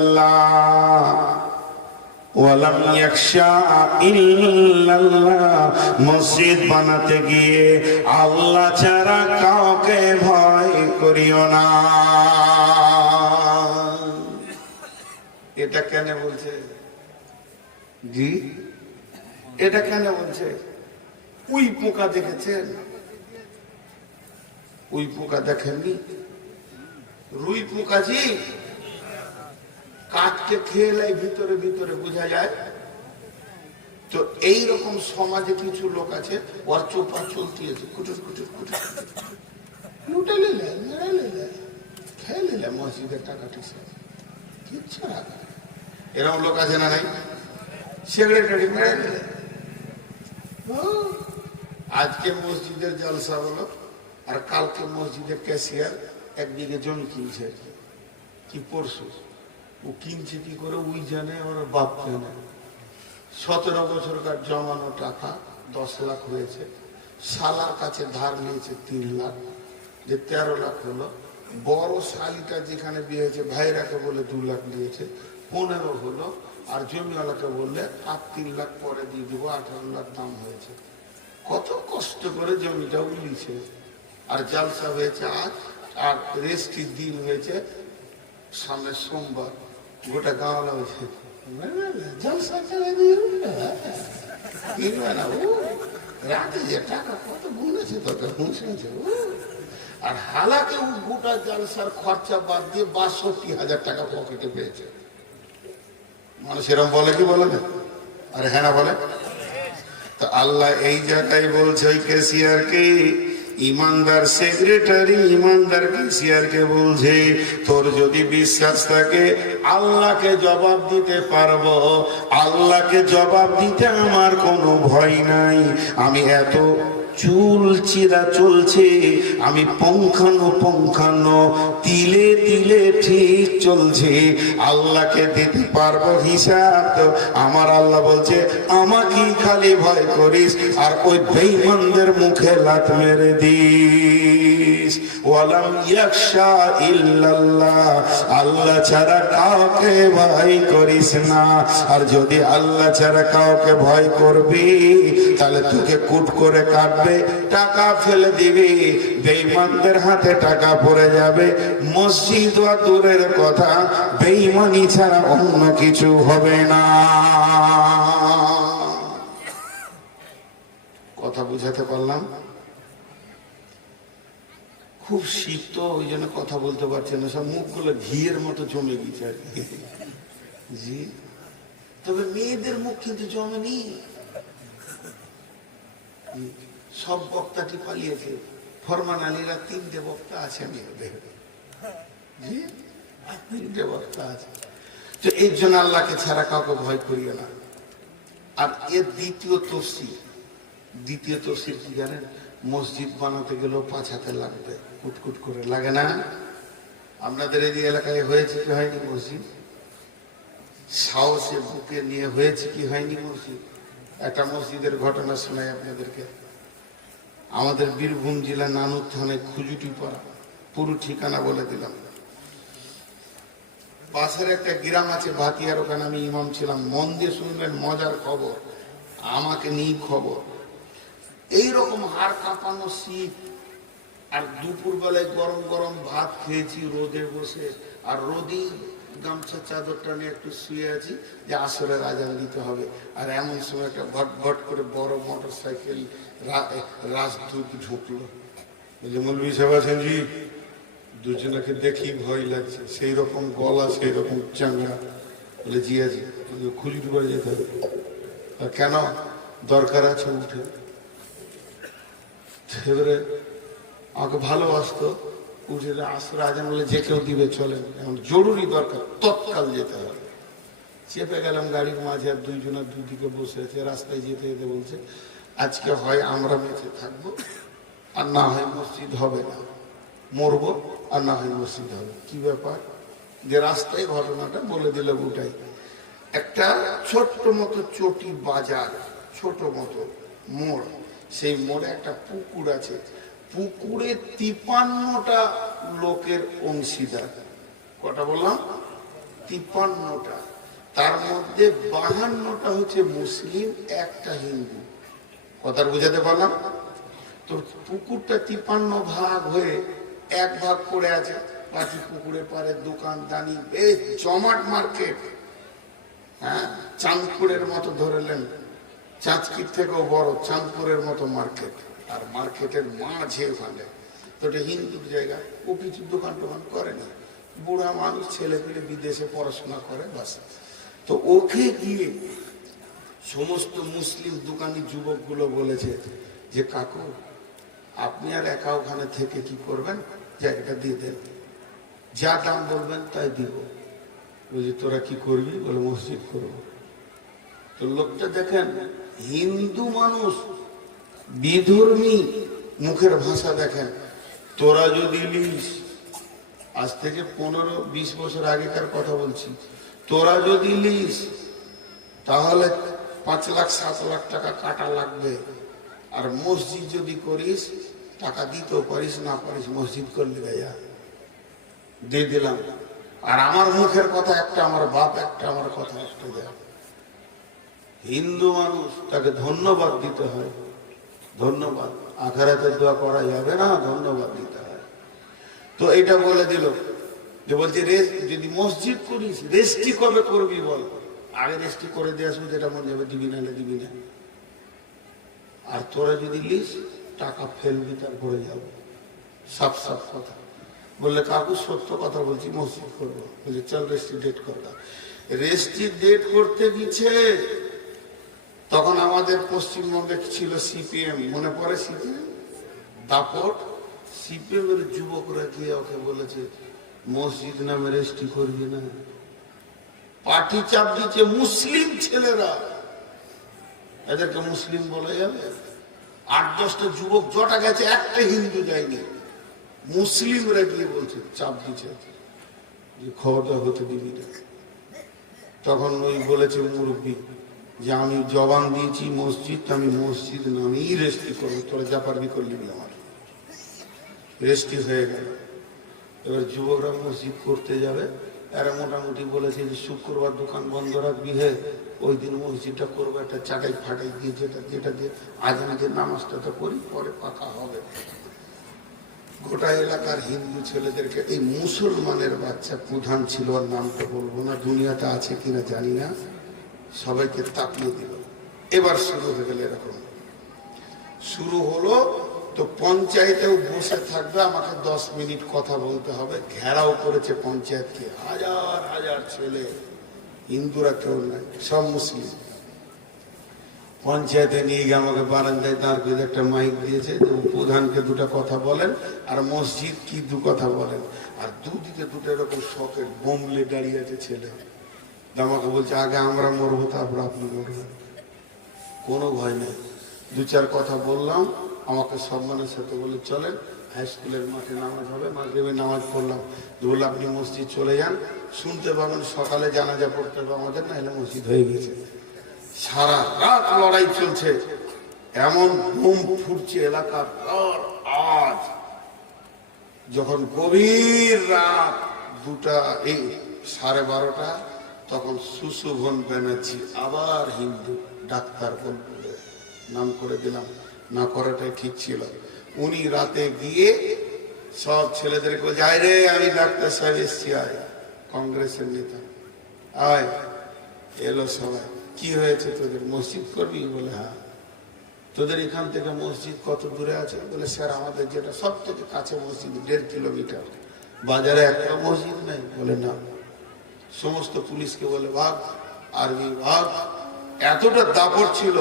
ওয়ালাম ইয়াখশা ইল্লাল্লাহ। মসজিদ বানাতে গিয়ে আল্লাহ ছাড়া কাউকে ভয় করিও না। এটা কেন বলছে? জি, এটা কেন বলছে? উই পোকা দেখেছেন? উই পোকা দেখেননি? রুই পোকা জি কাঠকে খেয়ে ভিতরে ভিতরে বোঝা যায়। তো এইরকম সমাজে কিছু লোক আছে, ওর চোপা চলতি আছে, কুটুর কুটুর কুটুর লুটে নিলে, মেরে নিলে, খেয়ে নিলে মসজিদের টাকা টিসে কিচ্ছু না। এরকম লোক আছে না নাই? সেক্রেটারি মেরে নিলে। আজকে মসজিদের জলসা হলো, আর কালকে মসজিদের ক্যাশিয়ার 1 বিঘে জমি কিনছে, কি পরশু। ও কিনছে কি করে ওই জানে, ওর বাপ জানে। 17 বছরকার জমানো টাকা 10 লাখ হয়েছে, শালার কাছে ধার নিয়েছে 3 লাখ, যে 13 লাখ হলো। বড় শালিটা যেখানে বিয়ে হয়েছে ভাইরাকে বলে 2 লাখ দিয়েছে, 15 হলো। আর জমিওয়ালাকে বললে আর 3 লাখ পরে দিয়ে দিব, 18 লাখ দাম হয়েছে। কত কষ্ট করে জমিটা উলিছে। আর জালসা হয়েছে আজ, আর রেস্টির দিন হয়েছে সামনে সোমবার। গোটা গাঁওয়ালা হয়েছে জলসা করে দিয়ে না। ও রাতে যে টাকা কত গুনেছে, তোকে হুঁসেছে। আর হালাকে ও গোটা জালসার খরচা বাদ দিয়ে 62,000 টাকা পকেটে পেয়েছে। মানুষ এরকম বলে কি বলে না? আরে হ্যাঁ না বলে। তো আল্লাহ এই জায়গায় বলছে ওই ক্যাশিয়ারকে, ইমানদার সেক্রেটারি ইমানদার ক্যাশিয়ারকে বলছে, তোর যদি বিশ্বাস থাকে আল্লাহকে জবাব দিতে পারবো, আল্লাহকে জবাব দিতে আমার কোনো ভয় নাই। আমি এত চুল চিরা চলছে, আমি পঙ্খানো তিলে তিলে ঠিক চলছে, আল্লাহকে দিতে পারবো হিসাব। তো আমার আল্লাহ বলছে আমাকে খালি ভয় করিস, আর ওই বেঈমানদের মুখে লাত মেরে দিস। ওয়ালাম ইয়াখশা ইল্লাল্লাহ, আল্লাহ ছাড়া কাউকে ভয় করিস না। আর যদি আল্লাহ ছাড়া কাউকে ভয় করবি, তাহলে তোকে কুট করে কাটবে, টাকা ফেলে দিবি, বেঈমানদের হাতে টাকা পড়ে যাবে। মসজিদ ওয়া দূরের কথা, বেঈমানি ছাড়া অন্য কিছু হবে না। কথা বুঝাতে পারলাম? খুব শীত তো, ওই জন্য কথা বলতে পারছে না, সব মুখগুলো ঘিয়ের মতো জমে গেছে আর কি। জি, তবে মেয়েদের মুখ কিন্তু জমেনি। সব বক্তাটি পালিয়েছে, ফরমান আলীরা 3টে বক্তা আছে মেয়েদের। জি, 3টে বক্তা আছে। তো এর জন্য আল্লাহকে ছাড়া কাউকে ভয় করিও না। আর এর দ্বিতীয় তফসির কি জানেন? মসজিদ বানাতে গেলেও 5 হাতে লাগবে, কুটকুট করে লাগে না? আপনাদের এই এলাকায় হয়েছে কি হয়নি মসজিদ? সাহসে বুকে নিয়ে হয়েছে কি হয়নি মসজিদ? একটা মসজিদের ঘটনা শোনাই আপনাদেরকে। আমাদের বীরভূম জেলা নানুর থানায় খুজুটি পাড়া, পুরো ঠিকানা বলে দিলাম। পাশের একটা গ্রাম আছে ভাতিয়ার, ওখানে আমি ইমাম ছিলাম। মন দিয়ে শুনবেন, মজার খবর, আমাকে নিয়ে খবর। এইরকম হাড় কাঁপানো শীত, আর দুপুর বেলায় গরম গরম ভাত খেয়েছি রোদে বসে, আর রোদি গামছা চাদরটা নিয়ে একটু শুয়ে আছি যে আসরের আজান দিতে হবে। আর এমন সময় একটা ভট ভট করে বড় মোটর সাইকেল রাজদূত ঢুকলো। বলছে, মৌলভী সাহেব আছেন জি? দুজনকে দেখি ভয় লাগছে, সেই রকম গলা, সেই রকম চাঙ্গা। বলে, জি আছে। খুঁজুটি বাড়ি যেতে হবে। কেন? দরকার আছে, উঠে। এবারে আমাকে ভালোবাসতো, উঠে আসরে আজান বলে যে কেউ দিবে, চলেন, এখন জরুরি দরকার, তৎকাল যেতে হবে। চেপে গেলাম গাড়ির মাঝে, আর দুইজনের দুদিকে বসে আছে। রাস্তায় যেতে যেতে বলছে, আজকে হয় আমরা বেঁচে থাকবো, আর না হয় মসজিদ হবে না, মরবো, আর না হয় মসজিদ হবে। কি ব্যাপার? যে রাস্তায় ঘটনাটা বলে দিল ওটাই। একটা ছোট্ট মতো চটি বাজার, ছোট মতো মোড়, সেই মোড়ে একটা পুকুর আছে। পুকুরে 53টা লোকের অংশীদার। কটা বললাম? 53টা। তার মধ্যে 52টা হচ্ছে মুসলিম, একটা হিন্দু। কথা বুঝাতে পারলাম তো? পুকুরটা 53 ভাগ হয়ে এক ভাগ পড়ে আছে, বাকি পুকুরের পারে দোকান দানি, বেশ জমাট মার্কেট। হ্যাঁ, চাঁদপুরের মতো ধরেলেন, চাঁদকির থেকেও বড় চাঁদপুরের মতো মার্কেট। আর মার্কেটের মাঝে ওখানে তো এটা হিন্দুর জায়গা। ও কিছু দোকান টোকান করে না, বুড়া মানুষ, ছেলে পেলে বিদেশে পড়াশোনা করে, বাস। তো ওকে গিয়ে সমস্ত মুসলিম দোকানি যুবকগুলো বলেছে যে, কাকু আপনি আর একা ওখানে থেকে কি করবেন, জায়গাটা দিয়ে দেন, যা দাম বলবেন তাই দিব। বলছি, তোরা কি করবি? বলে, মসজিদ করবো। তো লোকটা দেখেন, হিন্দু মানুষ, বিধর্মী, মুখের ভাষা দেখেন। তোরা যদি লিস, আজ থেকে 15-20 বছর আগেকার কথা বলছি, তোরা যদি লিস তাহলে 5 লাখ 7 লাখ টাকা কাটা লাগবে। আর মসজিদ যদি করিস, টাকা দিতেও পারিস, না পারিস, মসজিদ করলে গাইয়া দিয়ে দিলাম। আর আমার মুখের কথা একটা, আমার বাপ একটা, আমার কথা একটা দেয়। হিন্দু মানুষ, তাকে ধন্যবাদ দিতে হয়, ধন্যবাদ। আখিরাতে দোয়া করা যাবে না, ধন্যবাদ দিতে হয়। তো এটা বলে দিল যে, বলছে যদি মসজিদ করিস, রেস্টি কবে করবি বল? আগে রেস্টি করে দিয়ে আসবো, যেটা মনে যাবে দিবি, নাহলে দিবি না। আর তোরা যদি লিস, টাকা ফেলবি, তারপরে যাবো। সাফ সাফ কথা বললে, কাকু সত্য কথা বলছি, মসজিদ করবো। বলছে, চল রেস্টি ডেট করবা। রেস্টি ডেট করতে গেছে, তখন আমাদের পশ্চিমবঙ্গে ছিল সিপিএম, মনে পড়ে সিপিএম, দাপট। সিপিএম এর যুবকরা গিয়ে ওকে বলেছে, মসজিদ নামে রেস্টি করবি না। পার্টি চাপ দিচ্ছে, মুসলিম ছেলেরা, এদেরকে মুসলিম বলা যাবে? 8-10টা যুবক জটা গেছে, একটা হিন্দু যায়নি। মুসলিমরা গিয়ে বলছে, চাপ দিচ্ছে যে খবরদার হতে দিবি না। তখন ওই বলেছে মুরব্বী যে, আমি জবান দিয়েছি মসজিদ, আমি মসজিদ নামেই রেস্টি করবো, তোরা যা পারবি করলি। আমার রেস্টি হয়ে গেল। এবার যুবকরা মসজিদ করতে যাবে, এরা মোটামুটি বলেছে যে শুক্রবার দোকান বন্ধ রাখবি, হে ওই দিন মসজিদটা করবো, একটা চাটাই ফাটাই দিয়ে, যেটা দিয়ে আজান দিয়ে নামাজটা তো করি, পরে পাকা হবে। গোটা এলাকার হিন্দু ছেলেদেরকে, এই মুসলমানের বাচ্চা প্রধান ছিল, আর নামটা বলবো না, দুনিয়াতে আছে কিনা জানি না, সবাইকে তাপিয়ে দিল। এবার শুরু হয়ে গেল এরকম। শুরু হলো তো পঞ্চায়েতেও বসে থাকবে, আমাকে 10 মিনিট কথা বলতে হবে। ঘেরাও করেছে পঞ্চায়েতকে, হাজার হাজার ছেলে, হিন্দুরা কেউ নাই, সব মুসলিম। পঞ্চায়েতে নিয়ে গিয়ে আমাকে বারান্দায় দাঁড় করে একটা মাইক দিয়েছে, প্রধানকে 2টা কথা বলেন, আর মসজিদ কি 2 কথা বলেন। আর দুদিকে 2টা এরকম শখের বোমলে দাঁড়িয়ে আছে ছেলে। আমাকে বলছে, আগে আমরা মরবো, তারপর আপনি মরবেন, কোনো ভয় নেই। 2-4 কথা বললাম, আমাকে সম্মানের সাথে বলে, চলেন হাই স্কুলের মাঠে নামাজ হবে, মাগরিবের নামাজ পড়লাম। বললো, আপনি মসজিদ চলে যান, শুনতে পাবেন সকালে জানাজা পড়তে হবে আমাদের, না হলে মসজিদ হয়ে গেছে। সারা রাত লড়াই চলছে, এমন বোম ফুটছে এলাকার পর আজ। যখন গভীর রাত 2টা এই 12:30, তখন সুশোভন ব্যানার্জি, আবার হিন্দু ডাক্তার, বলবে নাম করে দিলাম, না করাটাই ঠিক ছিল। উনি রাতে গিয়ে সব ছেলেদেরকে বলছে, আয় রে আমি ডাক্তার সাহেব এসছি, আয় কংগ্রেসের নেতা আয়। এলো সবাই, কি হয়েছে তোদের, মসজিদ করবি? বলে হ্যাঁ। তোদের এখান থেকে মসজিদ কত দূরে আছে? বলে স্যার আমাদের যেটা সব থেকে কাছে মসজিদ 1.5 কিলোমিটার, বাজারে একটা মসজিদ নেই। বলে না। সমস্ত পুলিশকে বলে ভাগ, আর্মি ভাগ। এতটা দাপট ছিল,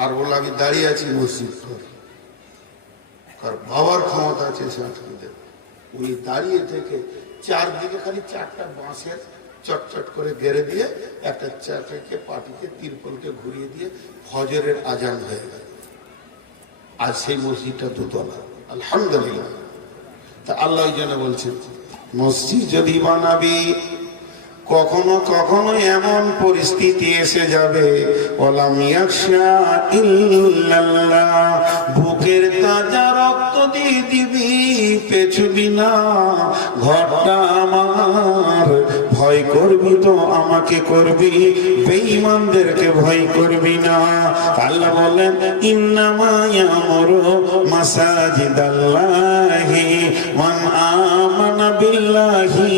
আর বলে আমি দাঁড়িয়ে আছি মসজিদ করে, কার বাবার ক্ষমতা আছে সাংস্কৃতিক। উনি দাঁড়িয়ে থেকে চারদিকে খালি 4টা বাঁশের চটচট করে গেড়ে দিয়ে একটা চারটাকে পাটিকে তিরপলকে ঘুরিয়ে দিয়ে ফজরের আজান হয়ে গেল। আজ সেই মসজিদটা 2 তলা, আলহামদুলিল্লাহ। তা আল্লাহ ওই জন্য বলছেন, মসজিদ যদি বানাবি, কখনো কখনো এমন পরিস্থিতি এসে যাবে, ওয়ালাম ইয়াখশা ইল্লাল্লাহ, বুকের তাজা রক্ত দিয়ে দিবি, পেছবি না ঘরটা আমার, ভয় করবি তো আমাকে করবি, বেঈমানদেরকে ভয় করবি না। আল্লাহ বলেন, ইন্নামা ইয়ামুরু মাসাজিদাল্লাহি মান আমানা বিল্লাহি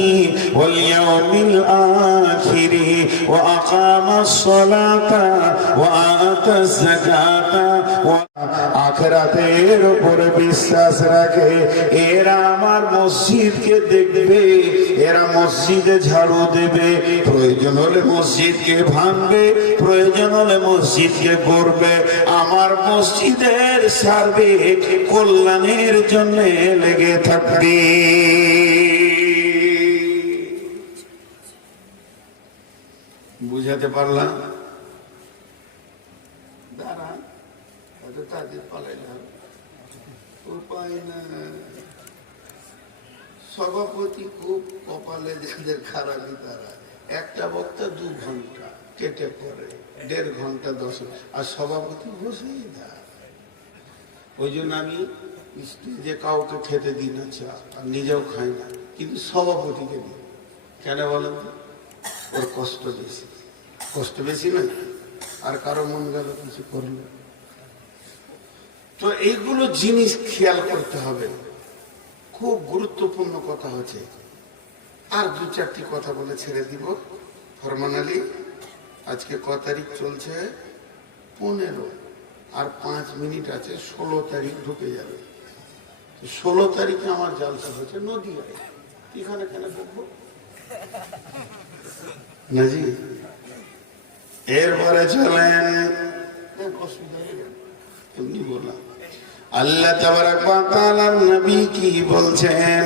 ওয়াল ইয়াউমিল আখিরি ওয়া আকামাস সালাতা ওয়া আতাজ যাকাতা ওয়া আখিরাতের উপরে বিশ্বাস রাখে, এরা আমার মসজিদকে দেখবে, এরা মসজিদে ঝাড়ু দেবে, প্রয়োজন হলে মসজিদকে ভাঙবে, প্রয়োজন হলে মসজিদকে করবে, আমার মসজিদের সার্বিক কল্যাণের জন্য লেগে থাকবে। বুঝাতে পারলাম? দাঁড়া, তাদের পালাইলাম, উপায় না। সভাপতি খুব কপালে যাদের খারাপই তারা, একটা বক্তা 2 ঘন্টা কেটে পড়ে, 1.5 ঘন্টা 10, আর সভাপতি বসেই দেয়। ওই জন্য আমি স্টেজে কাউকে খেতে দিই না চা, আর নিজেও খাই না, কিন্তু সভাপতিকে দিই। কেন বলেন তো? ওর কষ্ট বেশি, কষ্ট বেশি না, আর কারো মন গেল কিছু করলো। তো এইগুলো জিনিস খেয়াল করতে হবে, খুব গুরুত্বপূর্ণ কথা হচ্ছে। আর 2-4টি কথা বলে ছেড়ে দিব। ফরমান আলী, আজকে ক তারিখ চলছে? 15, আর 5 মিনিট আছে, 16 তারিখ ঢুকে যাবে। 16 তারিখে আমার জালসা হচ্ছে নদীয়ায়, এখানে কেন দেখবো নাজি? এরপরে চলেন, অসুবিধা এমনি বললাম। আল্লাহ তাবারাক ওয়া তাআলার নবী কি বলছেন?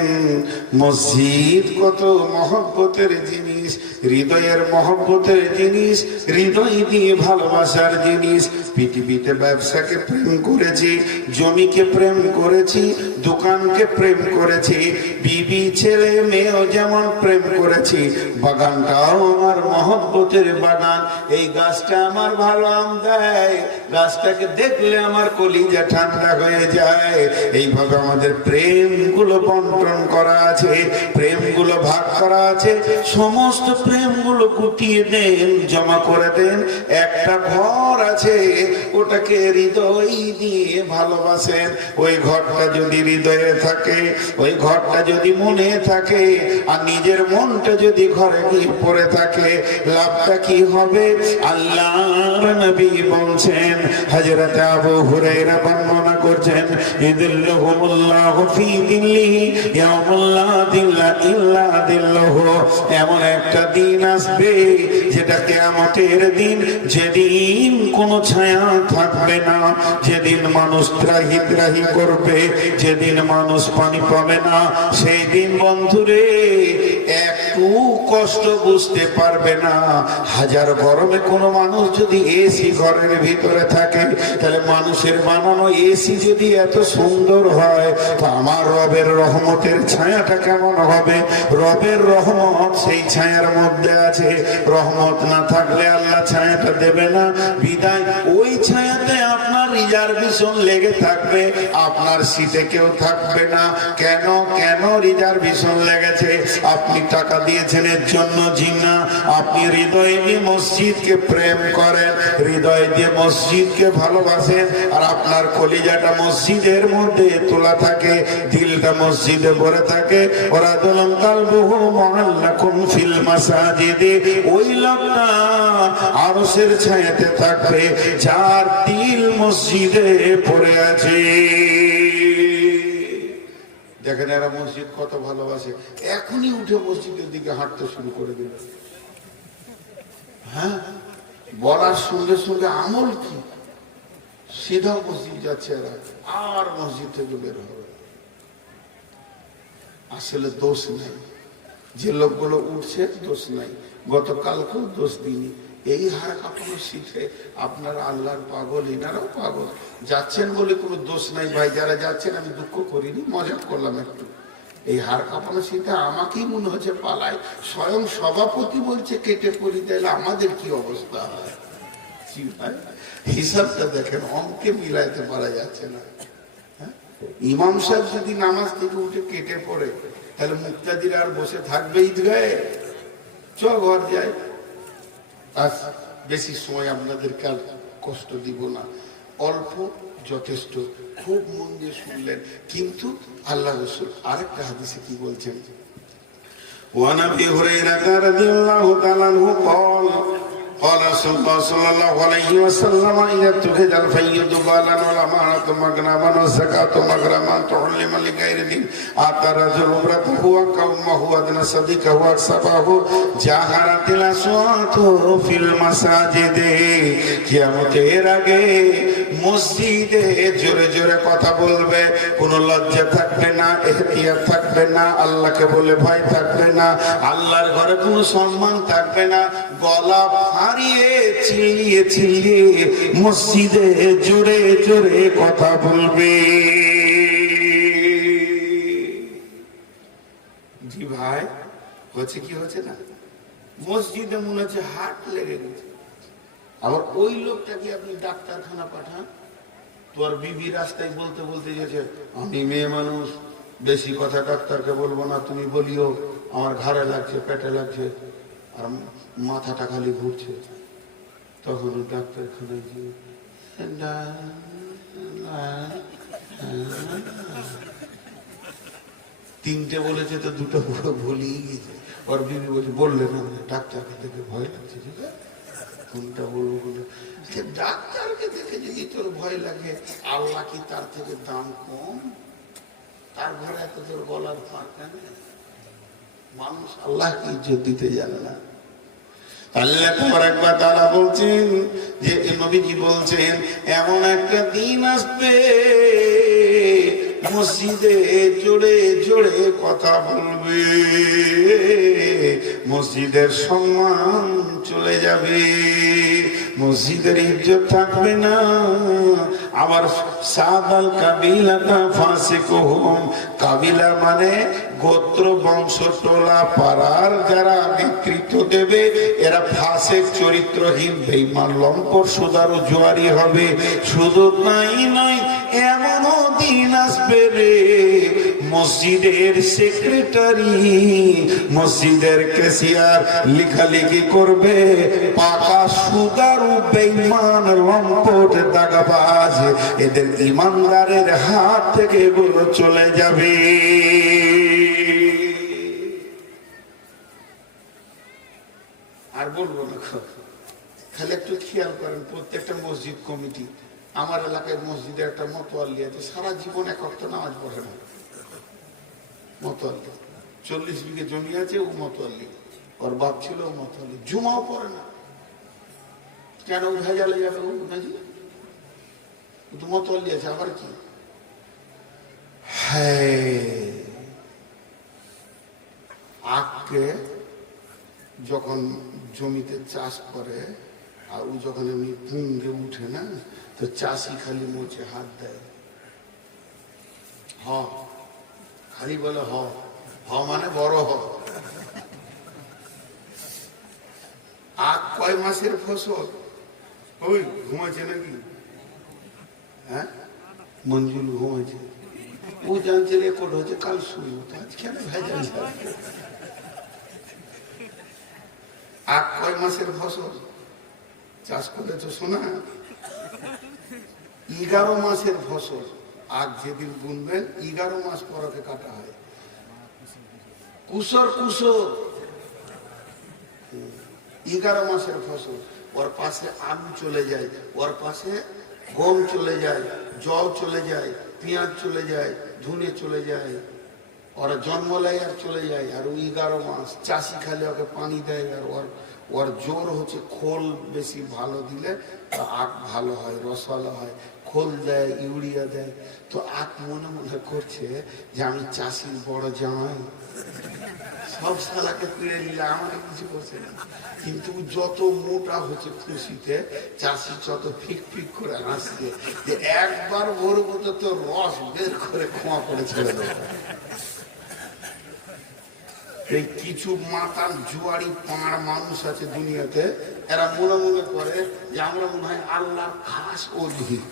মসজিদ কত মহব্বতের জিনিস, হৃদয়ের মহব্বতের জিনিস, হৃদয় দিয়ে ভালোবাসার জিনিস। পৃথিবীতে ব্যবসাকে প্রেম করেছি, জমিকে প্রেম করেছি, দোকানকে প্রেম করেছি, বিবি ছেলে মেয়েও যেমন প্রেম করেছি, বাগানটাও আমার মহব্বতের বাগান। এই গাছটা আমার ভালো আম দেয়, গাছটাকে দেখলে আমার কলিজা ঠান্ডা হয়ে যায়। এইভাবে আমাদের প্রেমগুলো বন্টন করা আছে, প্রেমগুলো ভাগ করা আছে। সমস্ত প্রেমগুলো গুটিয়ে দেন, জমা করে দেন। একটা ঘর আছে, ওটাকে হৃদয় দিয়ে ভালোবাসেন। ওই ঘরটা যদি হৃদয়ে থাকে, ওই ঘরটা যদি মনে থাকে, আর নিজের মনটা যদি ঘরে গিয়ে পড়ে থাকে, লাভটা কি হবে? আল্লাহর নবী বলছেন, হযরত আবু হুরায়রা বর্ণনা করছেন, ইযিল্লুহুমুল্লাহু ফী যিল্লিহি ইয়াওমা লা যিল্লা ইল্লা যিল্লুহু। এমন একটা দিন আসবে যেটা কিয়ামতের দিন, যেদিন কোনো ছায়া থাকবে না, যেদিন মানুষ ত্রাহি ত্রাহি করবে, যেদিন মানুষ পানি পাবে না। সেই দিন বন্ধুরে একটু কষ্ট বুঝতে পারবে না। হাজার গরমে কোনো মানুষ যদি এসি ঘরের ভিতরে থাকে, তাহলে মানুষের বানানো এসি যদি এত সুন্দর হয়, তো আমার রবের রহমতের ছায়াটা কেমন হবে? রবের রহমত সেই ছায়ার মধ্যে আছে। রহমত না থাকলে আল্লাহ ছায়াটা দেবে না। বিদায় ওই ছায়াতে আপনার রিজার্ভেশন লেগে থাকবে, আপনার সিটে কেউ থাকবে না। কেন কেন রিজার্ভেশন লেগেছে? আপনি টাকা দিয়েছেন এর জন্য জি না। আপনি হৃদয় দিয়ে মসজিদকে প্রেম করেন, হৃদয় দিয়ে মসজিদকে ভালোবাসেন, আর আপনার কলিজাটা মসজিদের মধ্যে তোলা থাকে, দিলটা মসজিদে ভরে থাকে। ওরা দোলন কালবুহু মুআল্লাকুন ফিল মাসাজিদে, ওই লোকটা আরশের ছায়াতে থাকবে যার দিল মসজিদে পড়ে আছে। দেখেন এরা মসজিদ কত ভালোবাসে, এখনই উঠে মসজিদের দিকে হাঁটতে শুরু করে দিল। হ্যাঁ, বলার সঙ্গে সঙ্গে আমল কি, সিধা মসজিদ যাচ্ছে এরা, আর মসজিদ থেকে বের হবে। আসলে দোষ নাই, যে লোকগুলো উঠছে দোষ নাই, গতকালকেও দোষ দিইনি। এই হার কাঁপানো শিখে আপনারা আল্লাহর পাগল, এনারাও পাগল। যাচ্ছেন বলে কোনো দোষ নাই ভাই, যারা যাচ্ছেন আমি দুঃখ করিনি, মজা করলাম একটু। এই হার কাঁপানো শিখে আমাকেই মনে হচ্ছে পালায়, স্বয়ং সভাপতি বলছে কেটে পড়ি, তাহলে আমাদের কি অবস্থা হয়? কি ভাই হিসাবটা দেখেন, অঙ্কে মিলাইতে পারা যাচ্ছে না। ইমাম সাহেব যদি নামাজ থেকে উঠে কেটে পড়ে, তাহলে মুক্তাদির আর বসে থাকবে ঈদগাহে? চ ঘর যায়। আজ বেশি সময় আপনাদেরকে আর কষ্ট দিব না, অল্প যথেষ্ট। খুব মন দিয়ে শুনলেন, কিন্তু আল্লাহ রাসূল আরেকটা হাদিসে কি বলছেন? ওয়ান আবি হুরায়রা রাদিয়াল্লাহু তাআলা আনহু قال قال رسول الله صلى الله عليه وسلم إذا اتخذ الفيض بالا والأمانة مغنما والزكاة مغرما تعلم لغير دين أتى رجل امرأته وقومه وأدنى صديقه وأكسبه جاهرت الأصوات في المساجد। কিয়ামতের আগে মসজিদে জোরে জোরে কথা বলবে, কোনো লজ্জা থাকবে না, এহতিয়াত থাকবে না, আল্লাহকে বলে ভয় থাকবে না, আল্লাহর ঘরে কোনো সম্মান থাকবে না। গলা হারিয়ে চিল্লিয়ে চিল্লিয়ে মসজিদে জোরে জোরে কথা বলবে। জি ভাই, হচ্ছে কি হচ্ছে না? মসজিদে মনে হচ্ছে হাট লেগে গেছে। আবার ওই লোকটাকে আপনি ডাক্তারখানা পাঠান, তোর বিবি রাস্তায় বলতে বলতে গেছে, আমি মেয়ে মানুষ, বেশি কথা ডাক্তারকে বলবো না, তুমি বলিও আমার ঘাড়ে লাগছে, পেটে লাগছে, আর মাথাটা খালি ঘুরছে। তখন ডাক্তারখানায় গিয়ে তিনটে বলেছে তো দুটো ভুলিয়ে গেছে। ওর বিবি বলছে, বললে না ডাক্তারকে দেখে ভয় লাগছে, ঠিক আছে কোনটা বলবো বলে। ডাক্তারকে দেখে যদি তোর ভয় লাগে, আল্লাহ কি তার থেকে দাম কম? তার ঘরে এত তোর গলার ফাঁক কেন? মানুষ আল্লাহকে ইজ্জত দিতে জানে না। আল্লাহ তাআলা তাআলা বলছেন যে নবীজি বলছেন, এমন একটা দিন আসবে মসজিদে জোরে জোরে কথা বলবে, মসজিদের সম্মান চলে যাবে, মসজিদের ইজ্জত থাকবে না। আবার সাদাল কাবিলাতা ফাসিকুহুম, কাবিলা মানে গোত্র, বংশ, টোলা, পাড়ার যারা নেতৃত্ব দেবে, এরা ফাসিক, চরিত্রহীন, বেঈমান, লম্পট, সুদারু, জুয়ারি হবে। শুধু তাই নয়, এমনও দিন আসবে রে, মসজিদের সেক্রেটারি, মসজিদের ক্যাশিয়ার লেখালেখি করবে, পাকা সুদারু, বেঈমান, লম্পট, দাগাবাজ, এদের ইমানদারের হাত থেকে এগুলো চলে যাবে। আর বলবো না, খালি একটু খেয়াল করেন, প্রত্যেকটা মসজিদ কমিটি, আমার এলাকায় মসজিদে একটা মতোয়াল্লি আছে, সারা জীবন এক ওয়াক্ত নামাজ পড়ে না। মতোয়াল্লি 40 বিঘে জমি আছে, ও মতোয়াল্লি, ওর বাপ ছিল ও মতোয়াল্লি, জুমাও পড়ে না। কেন ভেজালে যাবে? ও নাজি মতোয়াল্লি আছে, আবার কি? হ্যাঁ, আগে যখন জমিতে চাষ করে আর ও যখন এমনি পুঙ্গে উঠে না, তো চাষি খালি মোচে হাত দেয়, হ খালি বলে হ হ মানে বড় হ। আখ কয় মাসের ফসল? ওই ঘুমাচ্ছে নাকি? হ্যাঁ, মঞ্জুল ঘুমাচ্ছে। ও জানছে রেকর্ড হচ্ছে, কাল শুনবো, তো আজ কেন ভেজাল? আখ কয় মাসের ফসল? চাষ করলে তো শোনা 11 মাসের ফসল। আখ যেদিন বুনবেন 11 মাস পরকে কাটা হয়। কুসর কুসর 11 মাসের ফসল। ওর পাশে আলু চলে যায়, ওর পাশে গম চলে যায়, জল চলে যায়, পেঁয়াজ চলে যায়, ধনে চলে যায়, ওরা জন্ম নেয় আর চলে যায়। আর 11 মাস চাষি খালি ওকে পানি দেয়। আর ওর জোর হচ্ছে খোল বেশি ভালো দিলে আখ ভালো হয়, রসালো হয়। খোল দেয়, ইউরিয়া দেয়। তো আখ মনে মনে করছে যে আমি চাষির বড় জামাই, সব শালাকে পিড়ে নিলে আমাকে কিছু করছে না। কিন্তু যত মোটা হচ্ছে খুশিতে, চাষি যত ফিক ফিক করে হাসছে যে একবার ভরবো তো রস বের করে খোঁয়া করে ছেড়ে দেবে। এই কিছু মাতাল জুয়ারি পাঁড় মানুষ আছে দুনিয়াতে, এরা মনে মনে করে যে আমরা মনে হয় আল্লাহর খাস অধীন।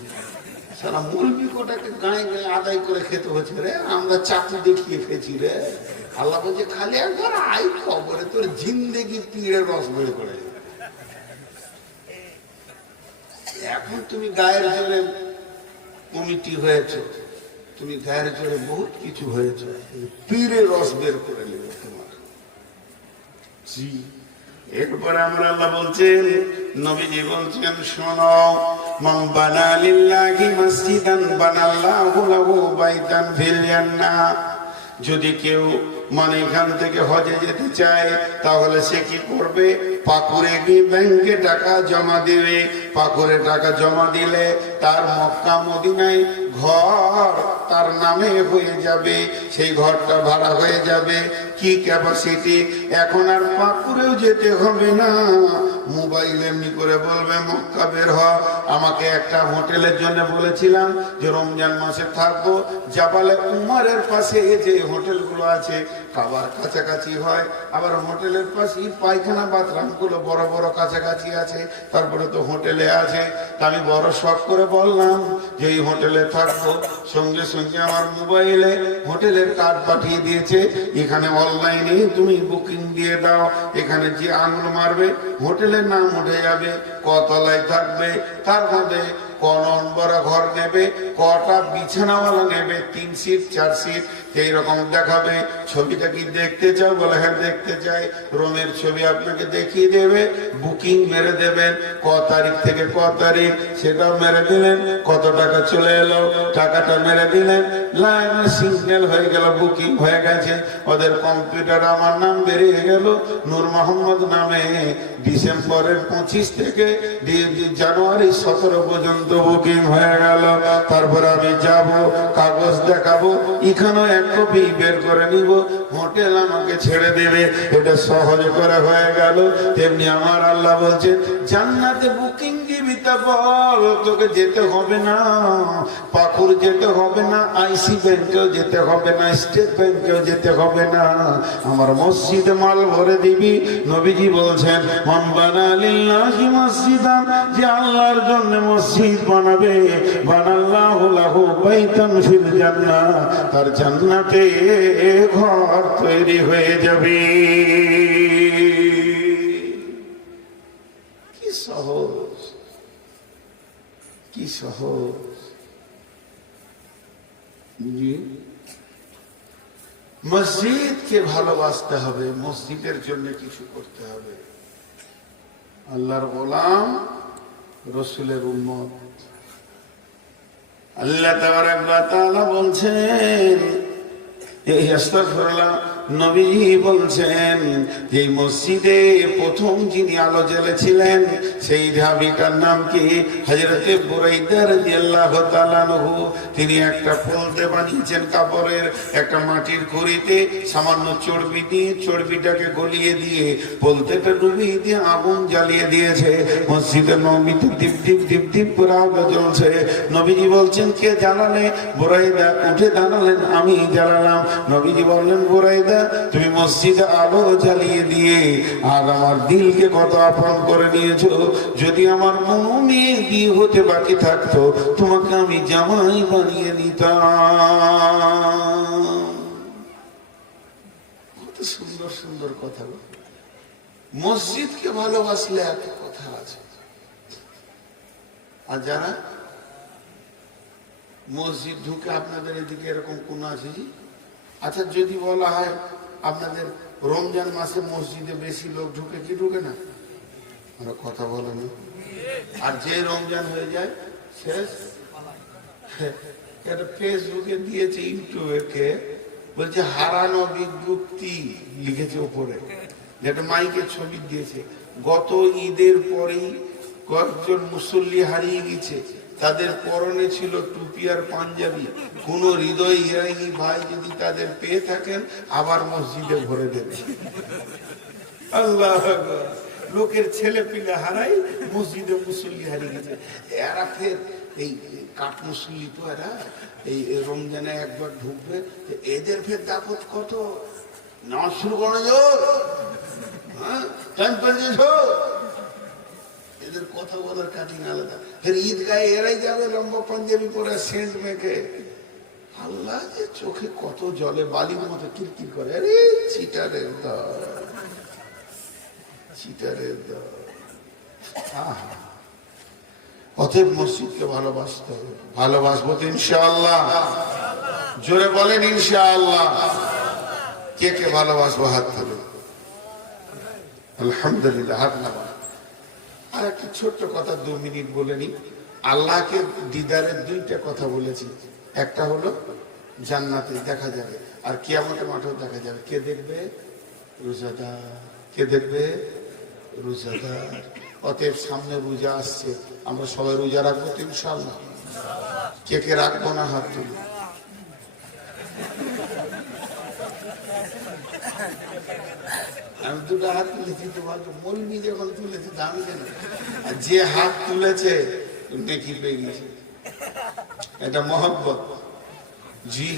সারা মুরগি কোটাকে গায়ে গায়ে আদায় করে খেতে হচ্ছে রে, আমরা চাকু দেখিয়ে খেয়েছি রে। আল্লাহ বলছে খালি একবার আই খবরে তোর জিন্দেগি পিড়ের রস বের করে। এখন তুমি গায়ের জোরে কমিটি হয়েছ, তুমি গায়ের জোরে বহুত কিছু হয়েছ, পীরের রস বের করে নেবে তোমার। জি, এরপরে আমরা আল্লাহ বলছেন, নবীজি বলছেন, শোনো, মান বানা লিল্লাহি মসজিদান বানাল্লাহু লাহু বাইতান ফিল জান্নাহ। যদি কেউ এখান থেকে হজে যেতে চায়, তাহলে সে কি করবে? পাকুড়ে গিয়ে ব্যাংকে টাকা জমা দিবে। পাকুড়ে টাকা জমা দিলে তার মক্কা মদিনায় ঘর তার নামে হয়ে যাবে, সেই ঘরটা ভাড়া হয়ে যাবে। কি ক্যাপাসিটি? এখন আর পাকুড়েও যেতে হবে না, মোবাইল এমনি করে বলবে মক্কা বের হ। আমাকে একটা হোটেলের জন্য বলেছিলাম যে রমজান মাসে থাকবো, জাবালে উমারের পাশে যে হোটেলগুলো আছে খাবার কাছাকাছি হয়, আবার হোটেলের পাশে পায়খানা বাথরুম গুলো বড় বড় কাছাকাছি আছে, তারপরে তো হোটেলে আছে। তা আমি বড় শখ করে বললাম যে এই হোটেলে থাকবো। সঙ্গে সঙ্গে আমার মোবাইলে হোটেলের কার্ড পাঠিয়ে দিয়েছে, এখানে অনলাইনে তুমি বুকিং দিয়ে দাও। এখানে যে আঙুল মারবে হোটেলের নাম উঠে যাবে, কতলায় থাকবে, তার মধ্যে ক নম্বর ঘর নেবে, কটা বিছানাওয়ালা নেবে, 3 সিট 4 সিট এইরকম দেখাবে। ছবিটা কি দেখতে চাও? বলে হ্যাঁ দেখতে চাই। রুমের ছবি আপনাকে দেখিয়ে দেবে, বুকিং মেরে দেবেন, ক তারিখ থেকে ক তারিখ সেটাও মেরে দিলেন, কত টাকা চলে এলো টাকাটা মেরে দিলেন, লাইন সিগন্যাল হয়ে গেল, বুকিং হয়ে গেছে। ওদের কম্পিউটারে আমার নাম বেরিয়ে গেল নূর মোহাম্মদ নামে। ডিসেম্বরের 25 থেকে জানুয়ারি 17 পর্যন্ত বুকিং হয়ে গেল। তারপরে আমি যাব, কাগজ দেখাবো, এখানেও এক কপি বের করে নিব, হোটেল আমাকে ছেড়ে দেবে। এটা সহজ করে হয়ে গেল। তেমনি আমার আল্লাহ বলছেন, জান্নাতে বুকিং দিবি তা বল, তোকে যেতে হবে না পাকুড়, যেতে হবে না আইসি ব্যাংকেও যেতে হবে না, স্টেট ব্যাংকেও যেতে হবে না, আমার মসজিদে মাল ভরে দিবি। নবীজি বলছেন, মান বানা লিল্লাহি মসজিদান, যে আল্লাহর জন্য মসজিদ বানাবে, বানাল্লাহু লাহু বাইতান ফিল জান্নাহ, তার জান্নাতে ঘর তৈরি হয়ে যাবে। কি সহজ, কি সহজ। মসজিদকে ভালোবাসতে হবে, মসজিদের জন্য কিছু করতে হবে। আল্লাহর গোলাম, রসুলের উম্মত। আল্লাহ তাবারাক ওয়া তাআলা বলছেন, এই আস্তাগফিরুল্লাহ নবীজি বলছেন যে মসজিদে প্রথম যিনি আলো জ্বেলেছিলেন সেই সাহাবীটার নাম কি? হযরতে বুরাইদা রাদিয়াল্লাহু তাআলা আনহু। তিনি একটা পোলতে বানিয়েছেন কাপড়ের, একটা মাটির খড়িতে সামান্য চর্বি দিয়ে চর্বিটাকে গলিয়ে দিয়ে পোলতেটা ডুবিয়ে দিয়ে আগুন জ্বালিয়ে দিয়েছে। মসজিদের নববীতে দীপ দীপ দীপ দীপ করে আলো জ্বলছে। নবীজি বলছেন কে জ্বালালে? বুরাইদা উঠে দাঁড়ালেন, আমি জ্বালালাম। নবীজি বললেন বুরাইদা তুমি মসজিদে আলো জ্বালিয়ে দিয়ে আর আমার দিলকে কত আপন করে নিয়েছো। যদি আমার কোনো মেয়ে বিয়ে হতে বাকি থাকতো তোমাকে আমি জামাই বানিয়ে নিতাম। কত সুন্দর সুন্দর কথা। মসজিদকে ভালোবাসলে এক কথা আছে। আর যারা মসজিদ ঢুকে আপনাদের এদিকে এরকম কোন আছে জি? আচ্ছা যদি বলা হয় আপনাদের রমজান মাসে মসজিদে বেশি লোক ঢুকে কি ঢুকে না? আমরা কথা বলে না। আর যে রমজান হয়ে যায় শেষ, এটা ফেসবুকে দিয়েছে, ইউটিউবে কে বলছে হারানো বিজ্ঞপ্তি লিখেছে উপরে, যেটা মাইকে ছবি দিয়েছে। গত ঈদের পরেই কয়েকজন মুসল্লি হারিয়ে গেছে, তাদের পরনে ছিল টুপি আর পাঞ্জাবি। কোন হৃদয় হিরাই ভাই যদি তাদের পেয়ে থাকেন আবার মসজিদে ভরে দেবে। আল্লাহ, লোকের ছেলে পিলে হারাই, মসজিদে মুসল্লি হারিয়ে গেছে। এরা ফের এই কাঠ মুসল্লি তো এরা এই রমজানে একবার ঢুকবে, এদের ফের দাপত কত নামাজ শুরু করে এদের কথা বলার কাটিং আলাদা। ফের ঈদগাহে এরাই যাবে লম্বা পাঞ্জাবি পরে সেন্ট মেখে। আল্লাহ যে চোখে কত জলে বালির মতো কিরকির করে। আরে চিটারের দল, চিটারের দল। অতএব মসজিদকে ভালোবাসতে হবে। ভালোবাসবো তো ইনশাআল্লাহ। জোরে বলেন ইনশাআল্লাহ। কে কে ভালোবাসবো হাত তুলে। আলহামদুলিল্লাহ, হাত নামান। আর একটা ছোট্ট কথা 2 মিনিট বলে নি। আল্লাহকে দিদারের 2টা কথা বলেছি। একটা হলো জান্নাতে দেখা যাবে, আর কিয়ামতের মাঠেও দেখা যাবে। কে দেখবে? রোজাদার। কে দেখবে? রোজাদার। অতএব সামনে রোজা আসছে, আমরা সবাই রোজা রাখবো তো ইনশাআল্লাহ। কে কে রাখবো না হাত তুলি। আমি 2টা হাত তুলেছি, তোমার মলমি যখন তুলেছি দামি কেন? যে হাত তুলেছে নেকি পেয়ে গেছে। এটা মহব্বত। জি,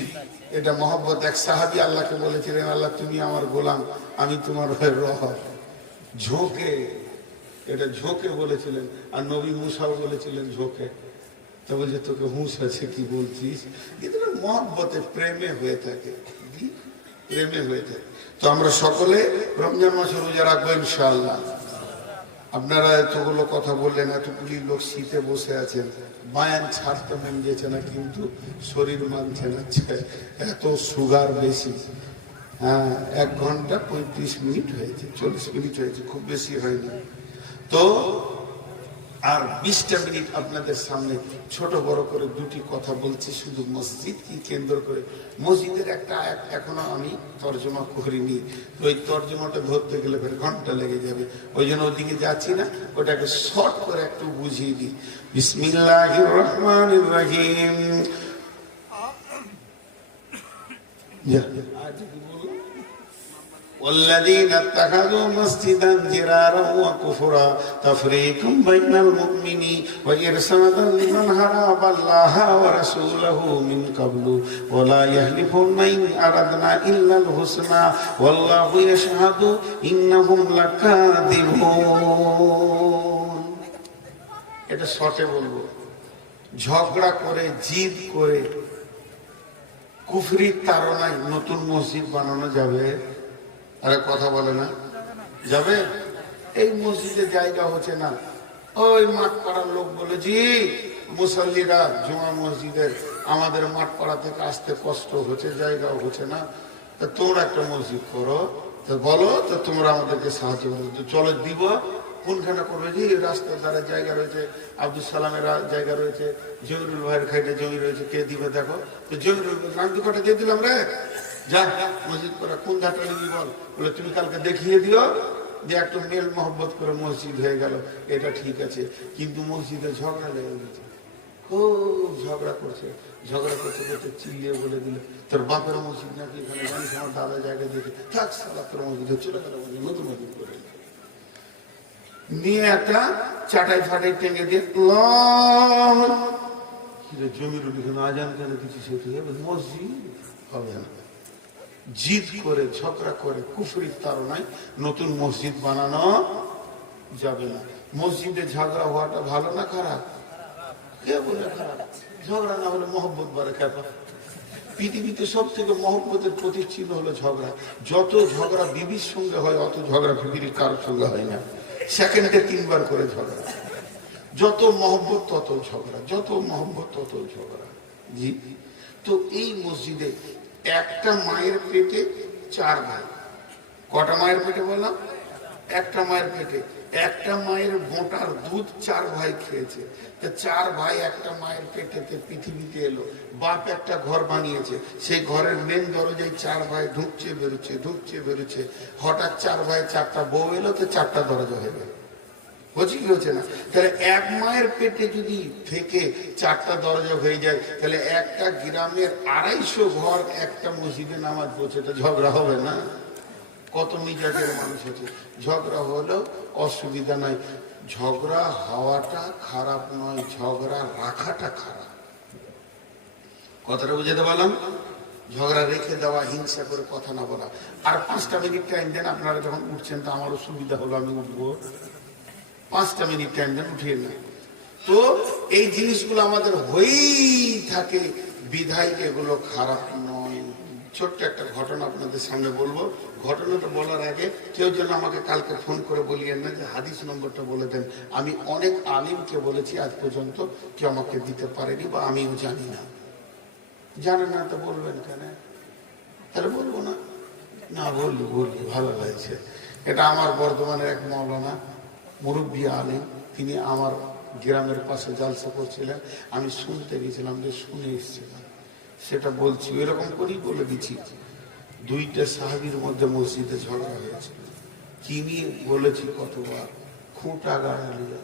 এটা মহব্বত। এক সাহাবী আল্লাহকে বলেছিলেন আল্লাহ তুমি আমার গোলাম, আমি তোমার হয়ে রহ। ঝোঁকে, এটা ঝোঁকে বলেছিলেন। আর নবী মুসাও বলেছিলেন ঝোঁকে। তো বলছে তোকে হুঁশ আছে কি বলছিস? কিন্তু মহব্বতে প্রেমে হয়ে থাকে, প্রেমে হয়ে থাকে। তো আমরা সকলে রমজান মাসে রোজা রাখবো ইনশাআল্লাহ। আপনারা এতগুলো কথা বললেন, এতগুলি লোক শীতে বসে আছেন, বায়ান ছাড়তে মন যেছে না, কিন্তু শরীর মানছে না, এত সুগার বেশি। হ্যাঁ, 1 ঘন্টা 35 মিনিট হয়েছে, 40 মিনিট হয়েছে, খুব বেশি হয়নি। তো আর 20টা মিনিট আপনাদের সামনে ছোট বড় করে 2টি কথা বলছি, শুধু মসজিদকে কেন্দ্র করে। মসজিদের একটা আয়াত এখনো আমি তর্জমা করিনি, ওই তর্জমাটা ধরতে গেলে ফের ঘন্টা লেগে যাবে, ওই জন্য ওদিকে যাচ্ছি না। ওটাকে শর্ট করে একটু বুঝিয়ে দিই। বিসমিল্লাহির রহমানির রহিম। والذين اتخذوا مسجدا ضرارا وكفرا تفريقا بين المؤمنين وإرشادا لمن حارب الله ورسوله من قبل ولا يحلفون إن أردنا إلا الحسنى والله يشهد إنهم لكاذبون। এটা শর্টে বলবো। ঝগড়া করে, জিদ করে, কুফরির তাড়নায় নতুন মসজিদ বানানো যাবে? আরে কথা বলে না, যাবে? এই মসজিদে জায়গা হচ্ছে না, ওই মাঠ পাড়ার লোক বলে জি মুসল্লিরা জুমা মসজিদের আমাদের মাঠ পাড়া থেকে আসতে কষ্ট হচ্ছে, জায়গাও হচ্ছে না, তা তোমরা একটা মসজিদ করো। তো বলো, তো তোমরা আমাদেরকে সাহায্য করো, তো চলো দিব। কোনখানে করবে? জি রাস্তার ধারে জায়গা রয়েছে, আব্দুল সালামের জায়গা রয়েছে, জমিরুল ভাইয়ের খাইটে জমি রয়েছে, কে দিবে দেখো। তো জমিরুল আমি 2 কাঠা দিয়ে দিলাম রে, যা মসজিদ করা কোন ধাটা নিবি বল। বলে তুমি কালকে দেখিয়ে দিও যে একটু মেল মহব্বত করে মসজিদ হয়ে গেল, এটা ঠিক আছে। কিন্তু মসজিদে ঝগড়া লেগে গেছে, খুব ঝগড়া করছে। ঝগড়া করতে করতে চিল্লিয়ে বলে দিল, তোর বাপের মসজিদ নাকি এখানে জানিস, আমার দাদা জায়গা দিয়েছে, থাক সালা তোর মসজিদে চলে গেল, নতুন মসজিদ করে নিয়ে একটা চাটাই ফাটাই টেঙে দিয়ে জমির উঠে আজান কেন কিছু সেটি মসজিদ হবে না। জিদ করে ঝগড়া করে কুফরির তাড়নায় নতুন মসজিদ বানানো যাবে না। মসজিদে ঝগড়া হওয়াটা ভালো না খারাপ? কে বলে খারাপ? ঝগড়া না হলে মহব্বত বাড়ে। কেন? পৃথিবীতে সব থেকে মহব্বতের প্রতীক চিহ্ন হলো ঝগড়া। যত ঝগড়া বিবির সঙ্গে হয় অত ঝগড়া পৃথিবীর কারোর সঙ্গে হয় না। সেকেন্ডে 3 বার করে ঝগড়া। যত মহব্বত তত ঝগড়া, যত মহব্বত তত ঝগড়া। জি, তো এই মসজিদে একটা মায়ের পেটে 4 ভাই। কটা মায়ের পেটে বললাম? একটা মায়ের পেটে। একটা মায়ের গোটার দুধ 4 ভাই খেয়েছে। 4 ভাই একটা মায়ের পেটেতে পৃথিবীতে এলো। বাপ একটা ঘর বানিয়েছে, সেই ঘরের মেন দরজায় 4 ভাই ঢুকছে বেরোচ্ছে, ঢুকছে বেরোচ্ছে। হঠাৎ 4 ভাই 4টা বউ এলো, তো 4টা দরজা হয়ে গেল। হচ্ছে কি হচ্ছে না? তাহলে এক মায়ের পেটে যদি থেকে 4টা দরজা হয়ে যায়, তাহলে একটা গ্রামের 250 ঘর একটা মসজিদে নামাজ পড়ছে, এটা ঝগড়া হবে না? কত মিজাজের মানুষ আছে। ঝগড়া হলেও অসুবিধা নাই। ঝগড়া হওয়াটা খারাপ নয়, ঝগড়া রাখাটা খারাপ। কথাটা বুঝাতে পারলাম? ঝগড়া রেখে দেওয়া, হিংসা করে কথা না বলা। আর 5টা মিনিট টাইম দেন, আপনারা যখন উঠছেন তো আমারও সুবিধা হলো, আমি উঠবো। 5টা মিনিট টাইম দেন, উঠিয়ে না। তো এই জিনিসগুলো আমাদের হয়েই থাকে, বিধায় এগুলো খারাপ নয়। ছোট্ট একটা ঘটনা আপনাদের সামনে বলবো। ঘটনাটা বলার আগে কেউ যেন আমাকে কালকে ফোন করে বলিয়েন না যে হাদিস নম্বরটা বলে দেন। আমি অনেক আলিমকে বলেছি, আজ পর্যন্ত কেউ আমাকে দিতে পারেনি, বা আমিও জানি না। জানেন না তো বলবেন কেন? তাহলে বলবো না? না বললি বললি, ভালো লাগছে। এটা আমার বর্ধমানের এক মৌলানা মুরব্বী আলিম, তিনি আমার গ্রামের পাশে জালসা করছিলেন। আমি শুনতে গেছিলাম, যে শুনে এসেছিলাম, সেটা বলছি। এরকম করেই বলে দিচ্ছি। 2টা সাহাবীর মধ্যে মসজিদে ঝগড়া হয়েছে। কি নিয়ে বলেছি কতবার? খুঁটা গাড়া নিয়ে।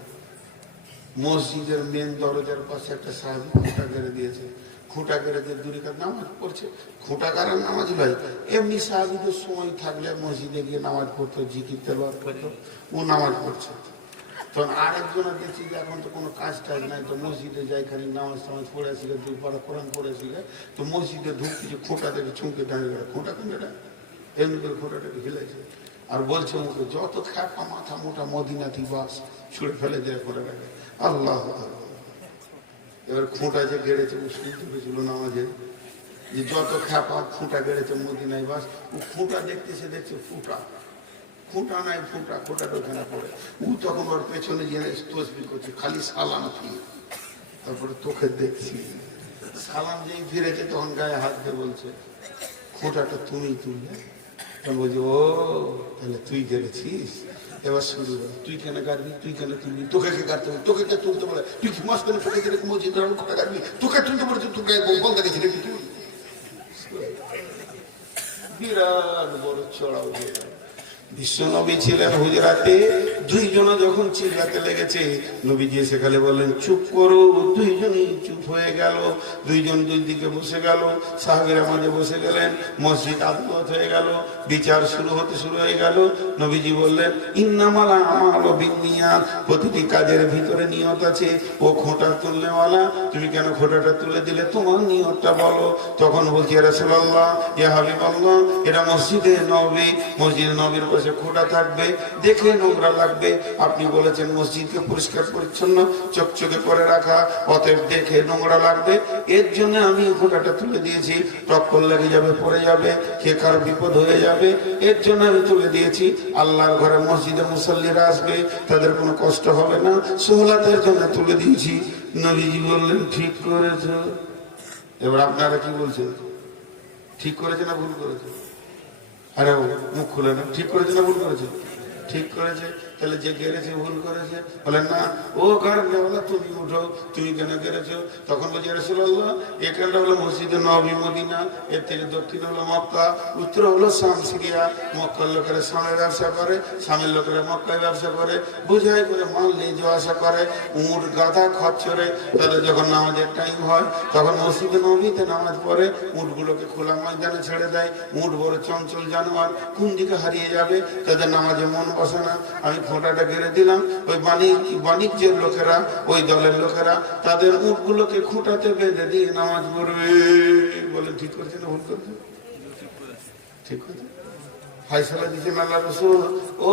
মসজিদের মেন দরজার পাশে একটা সাহাবী খুঁটা গেড়ে দিয়েছে। খুঁটা গেড়ে দিয়ে দূরে নামাজ পড়ছে। খুঁটা গাড়ার নামাজ ভাই এমনি সাহাবীদের সময় থাকলে মসজিদে গিয়ে নামাজ পড়তো, জিকির তেলাওয়াত করতো, ও নামাজ পড়ছে। তখন আরেকজনা দেখছি যে এখন তো কোনো কাজ টাজ নাই, তো মসজিদে যাই খালি নামাজ টামাজ পড়ে আসিলে, 2 পারা কোরআন পড়ে আসিলে, তো মসজিদে ঢুকছে, যে খোঁটা থেকে ছুঁকে দাঁড়িয়ে গেল। খোঁটা কোনটা? এমনি করে খোঁটাটাকে হিলাইছে আর বলছে মুখে, যত খ্যাপা মাথা মোটা মদিনাথি বাস ছুঁড়ে ফেলে দেয় করে রাখে। আল্লাহ। এবার খুঁটা যে গেড়েছে, ও শুনতে পেয়েছিল নামাজে, যে যত খ্যাপা খুঁটা গেড়েছে মদিনায় বাস। ও খুঁটা দেখতেছে, দেখছে ফুটা, খুঁটা নাই ফুটা, খোঁটাটা ওখানে পড়ে। ও তখন ওর পেছনে গিয়ে তসবিহ করছে, খালি সালাম ফিরে। তারপরে তোকে দেখছি সালাম যেই ফিরেছে, তখন গায়ে হাত দিয়ে বলছে, খোঁটাটা তুমি তুললে? তখন বলছি, ও তাহলে তুই গেড়েছিস। এবার শুরু হয়, তুই কেন গাড়বি, তুই কেন তুলবি, তোকে কে গাড়তে হবে, তোকে কে তুলতে বলে, তুই কি মাস কেন তোকে গেলে মসজিদ খোঁটা গাড়বি, তোকে তুলতে বলেছে, তোকে বলতে গেছি নাকি তুই? বিরাট বড় চড়াও হয়ে গেল। বিশ্বনবী ছিলেন হুজরাতে, 2 জনা যখন চিল্লাতে লেগেছে, নবীজি সেখানে বললেন, চুপ করো। 2 জনই চুপ হয়ে গেল। 2 জন 2 দিকে বসে গেল, সাহাবীরা মাঝে বসে গেলেন। মসজিদ আদালত হয়ে গেল, বিচার শুরু হয়ে গেল। নবীজি বললেন, ইন্নামাল আমালু বিন্নিয়াত, প্রতিটি কাজের ভিতরে নিয়ত আছে। ও খোঁটা তুলনেওয়ালা, তুমি কেন খোঁটাটা তুলে দিলে, তোমার নিয়তটা বলো। তখন বলছি, ইয়া রাসূলুল্লাহ, ইয়া হাবিবাল্লাহ, এটা মসজিদে নববী, মসজিদ নবীর পাশে খোঁটা থাকবে, দেখে নোংরা লাগবে। আপনি বলেছেন মসজিদকে পরিষ্কার পরিচ্ছন্ন চকচকে করে রাখা, অতএব দেখে নোংরা লাগবে, এর জন্য আমি খোঁটাটা তুলে দিয়েছি। টক্কর লেগে যাবে, পড়ে যাবে, কে কার বিপদ হয়ে যাবে, এর জন্য আমি তুলে দিয়েছি। আল্লাহর ঘরে মসজিদে মুসল্লিরা আসবে, তাদের কোনো কষ্ট হবে না, সোহলাতের জন্য তুলে দিয়েছি। নবীজি বললেন, ঠিক করেছ। এবার আপনারা কি বলছেন? ঠিক করেছে না ভুল করেছে? আরে মুখ খুলে না, ঠিক করেছে না ভুল করেছে? ঠিক করেছে। তাহলে যে গেড়েছে ভুল করেছে? বলে না, ও কারণ বলে তুমি উঠো, তুমি কেন গেড়েছো? তখন বলছে রাসূলুল্লাহ, এখানটা হলো মসজিদে নববী মদিনা, এর থেকে দক্ষিণে হলো মক্কা, উত্তরে হলো শাম সিরিয়া। মক্কার লোকেরা শামের ব্যবসা করে, শামের লোকেরা মক্কায় ব্যবসা করে, বুঝাই করে মাল নিয়ে যাওয়া আসা করে, উট গাধা খচ্চরে। তাদের যখন নামাজের টাইম হয় তখন মসজিদে নববীতে নামাজ পড়ে, উটগুলোকে খোলা ময়দানে ছেড়ে দেয়। উট বড় চঞ্চল জানোয়ার, কোন দিকে হারিয়ে যাবে, তাদের নামাজে মন বসে না। আমি ফোঁটাটা ঘিরে দিলাম, ওই বাণিজ্যের লোকেরা, ওই দলের লোকেরা তাদের উটগুলোকে খুঁটাতে বেঁধে দিয়ে নামাজ পড়বে। বলে ঠিক করছে না ভুল করছে? ঠিক করছে। ফাইসালা দিচ্ছেন আল্লাহ রাসূল, ও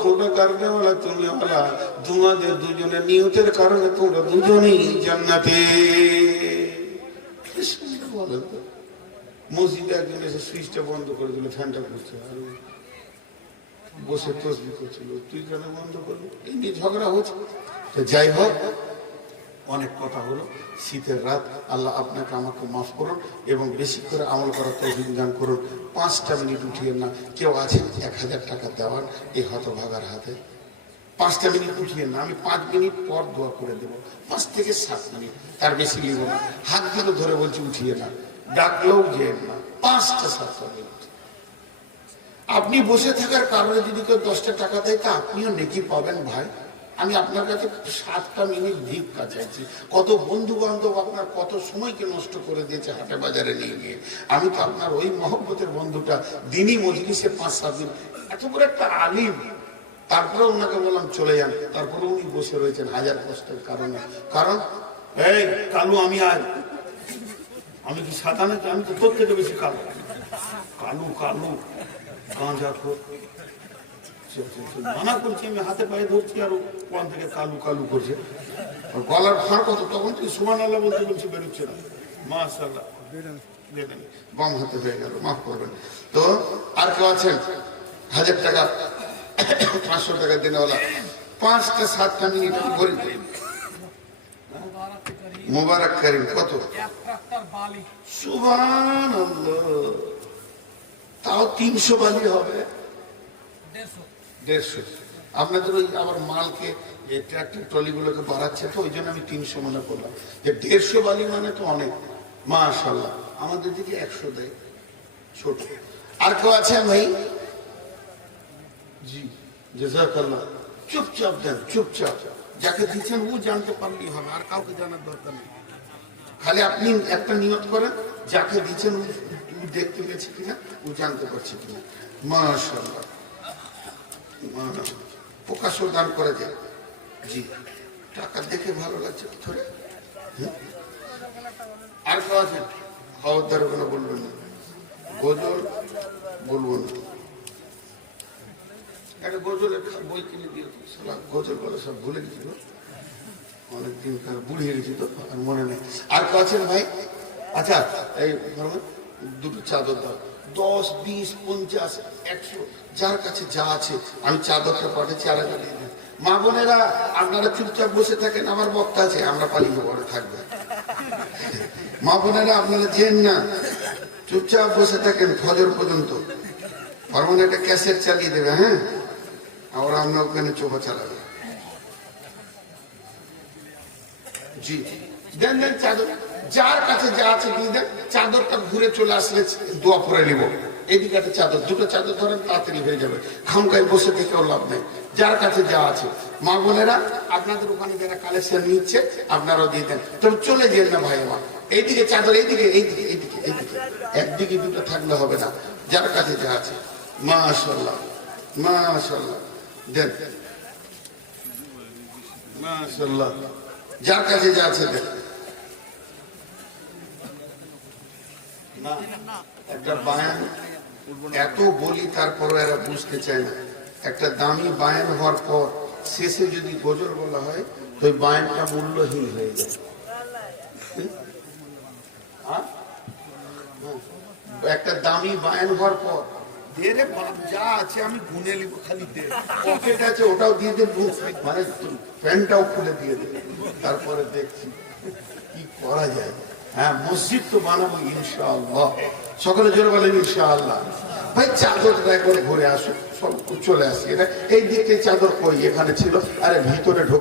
খোঁটা কাটনেওয়ালা তুলনেওয়ালা, তোমাদের দুজনের নিয়তের কারণে তোমরা দুজনেই জান্নাতে। বলেন তো, মসজিদে একজন এসে সুইচটা বন্ধ করে দিল, ফ্যানটা করছে, আর বসে তসবি করছিল, তুই কেন বন্ধ করবি? এই নিয়ে ঝগড়া হচ্ছে। তো যাই হোক, অনেক কথা হলো। শীতের রাত, আল্লাহ আপনাকে আমাকে মাফ করুন এবং বেশি করে আমল করার তৌফিক দান করুন। 5টা মিনিট উঠিয়ে না। কেউ আছেন 1000 টাকা দেওয়ার এই হতভাগার হাতে? 5টা মিনিট উঠিয়ে না, আমি 5 মিনিট পর দোয়া করে দেবো। 5 থেকে 7 মিনিট, তার বেশি নিব না। হাত ধরে ধরে বলছি উঠিয়ে না, ডাকলেও যে না। 5টা 7টা মিনিট আপনি বসে থাকার কারণে যদি কেউ 10টা টাকা দেয় তা আপনিও নেকি পাবেন ভাই। আমি আপনার কাছে 7টা মিনিট ভিক্ষা চাইছি। কত বন্ধু বান্ধব আপনার কত সময়কে নষ্ট করে দিয়েছে হাটে বাজারে নিয়ে গিয়ে। আমি তো আপনার ওই মহব্বতের বন্ধুটা, দিনই মজলিসে 5-7 দিন, এত বড় একটা আলিম, তারপরে ওনাকে বললাম চলে যান, তারপরে উনি বসে রয়েছেন হাজার কষ্টের কারণে। কারণ এই কালু, আমি কি সাদা নাকি? আমি তো তোর থেকে বেশি কালো। কালু গাঁজা খোর, মানা করছি, আমি হাতে পায়ে ধরছি, আর কোন থেকে কালু কালু করছে। গলার ফাঁক কত, তখন তুই সুবহানাল্লাহ বলতে বলছি, বেরোচ্ছে না। মাশাআল্লাহ, বাম হাতে হয়ে গেল, মাফ করবেন। তো আর কেউ আছেন 1000 টাকা 500 টাকা দিনওয়ালা? 5টা 7টা মিনিট করে মোবারক করিম। কত? সুবহানাল্লাহ, তাও 300 বালি হবে। 150। আপনাদের ওই আবার মালকে ট্রাক্টর ট্রলিগুলোকে বাড়াচ্ছে, তো ওই জন্য আমি 300 মনে করলাম, যে 150 বালি মানে তো অনেক। মাশাআল্লাহ, আমাদের দিকে 100 দেয়, ছোট। আর কেউ আছেন ভাই? জি, জাযাকাল্লাহ। চুপচাপ দেন, চুপচাপ। যাকে দিচ্ছেন ও জানতে পারলেই হবে, আর কাউকে জানার দরকার নেই। খালি আপনি একটা নিয়ত করেন, যাকে দিচ্ছেন ও দেখতে পেয়েছে কিনা, ও জানতে পারছে কিনা। মাশাআল্লাহ, প্রকাশ দান করে যায়। জি, টাকা দেখে ভালো লাগছে ধরে। আর কেউ আছেন? খবরদার ওখানে বলবেন না, গজল বলবো না। একটা গজলের বই কিনে দিয়ে, গজল বলে সব ভুলে গেছিল, অনেকদিন বুড়ি হয়ে গেছি তো, আর মনে নেই। আর কেউ আছেন ভাই? আচ্ছা, এই দুটো চাদর দাও। 10, 20, 50, 100, যার কাছে যা আছে। আমি চাদরটা পাঠাচ্ছি, আর একটা দিয়ে দেন। মা বোনেরা আপনারা চুপচাপ বসে থাকেন, আমার বক্তা আছে, আমরা পালিয়ে পরে থাকবে। মা বোনেরা আপনারা যেন না, চুপচাপ বসে থাকেন ফজর পর্যন্ত। মানে একটা ক্যাসেট চালিয়ে দেবে, হ্যাঁ, আর আমরা ওখানে চোখা চালাবে। জি, দেন দেন চাদর, যার কাছে যা আছে দিয়ে দেন। চাদরটা ঘুরে চলে আসলে দোয়া পরে নিব। এদিকে একটা চাদর, দুটো চাদর ধরেন, তাড়াতাড়ি হয়ে যাবে। খামখাই বসে থেকেও লাভ নেই, যার কাছে যা আছে। মা বোনেরা আপনাদের ওখানে যারা কালেকশন নিচ্ছে আপনারাও দিয়ে দেন, তবে চলে যেন না ভাই আমার। এইদিকে চাদর, এইদিকে এইদিকে এইদিকে এইদিকে, একদিকে দুটো থাকলে হবে না, যার কাছে যা আছে। মাশাআল্লাহ, মাশাআল্লাহ, দেন। মাশাআল্লাহ, যার কাছে যা আছে দেন। না, একটা বায়ান এত বলি তারপরও এরা বুঝতে চায় না। একটা দামি বায়ান হওয়ার পর শেষে যদি গজল বলা হয়, তো ওই বায়ানটা মূল্যহীন হয়ে যায়। একটা দামি বায়ান হওয়ার পর দেরে যা আছে আমি গুনে নিব, খালি দে, পকেট আছে ওটাও দিয়ে দেব, মানে প্যান্টটাও খুলে দিয়ে দেব, তারপরে দেখছি কি করা যায়। হ্যাঁ, মসজিদ তো বানাবো ইনশাআল্লাহ। সকলে জোরে বলেন ইনশাআল্লাহ। ভাই চাদরটা করে ঘুরে আসো, সব চলে আসি। এটা এই দিকে চাদর কই এখানে ছিল, আরে ভিতরে ঢোক।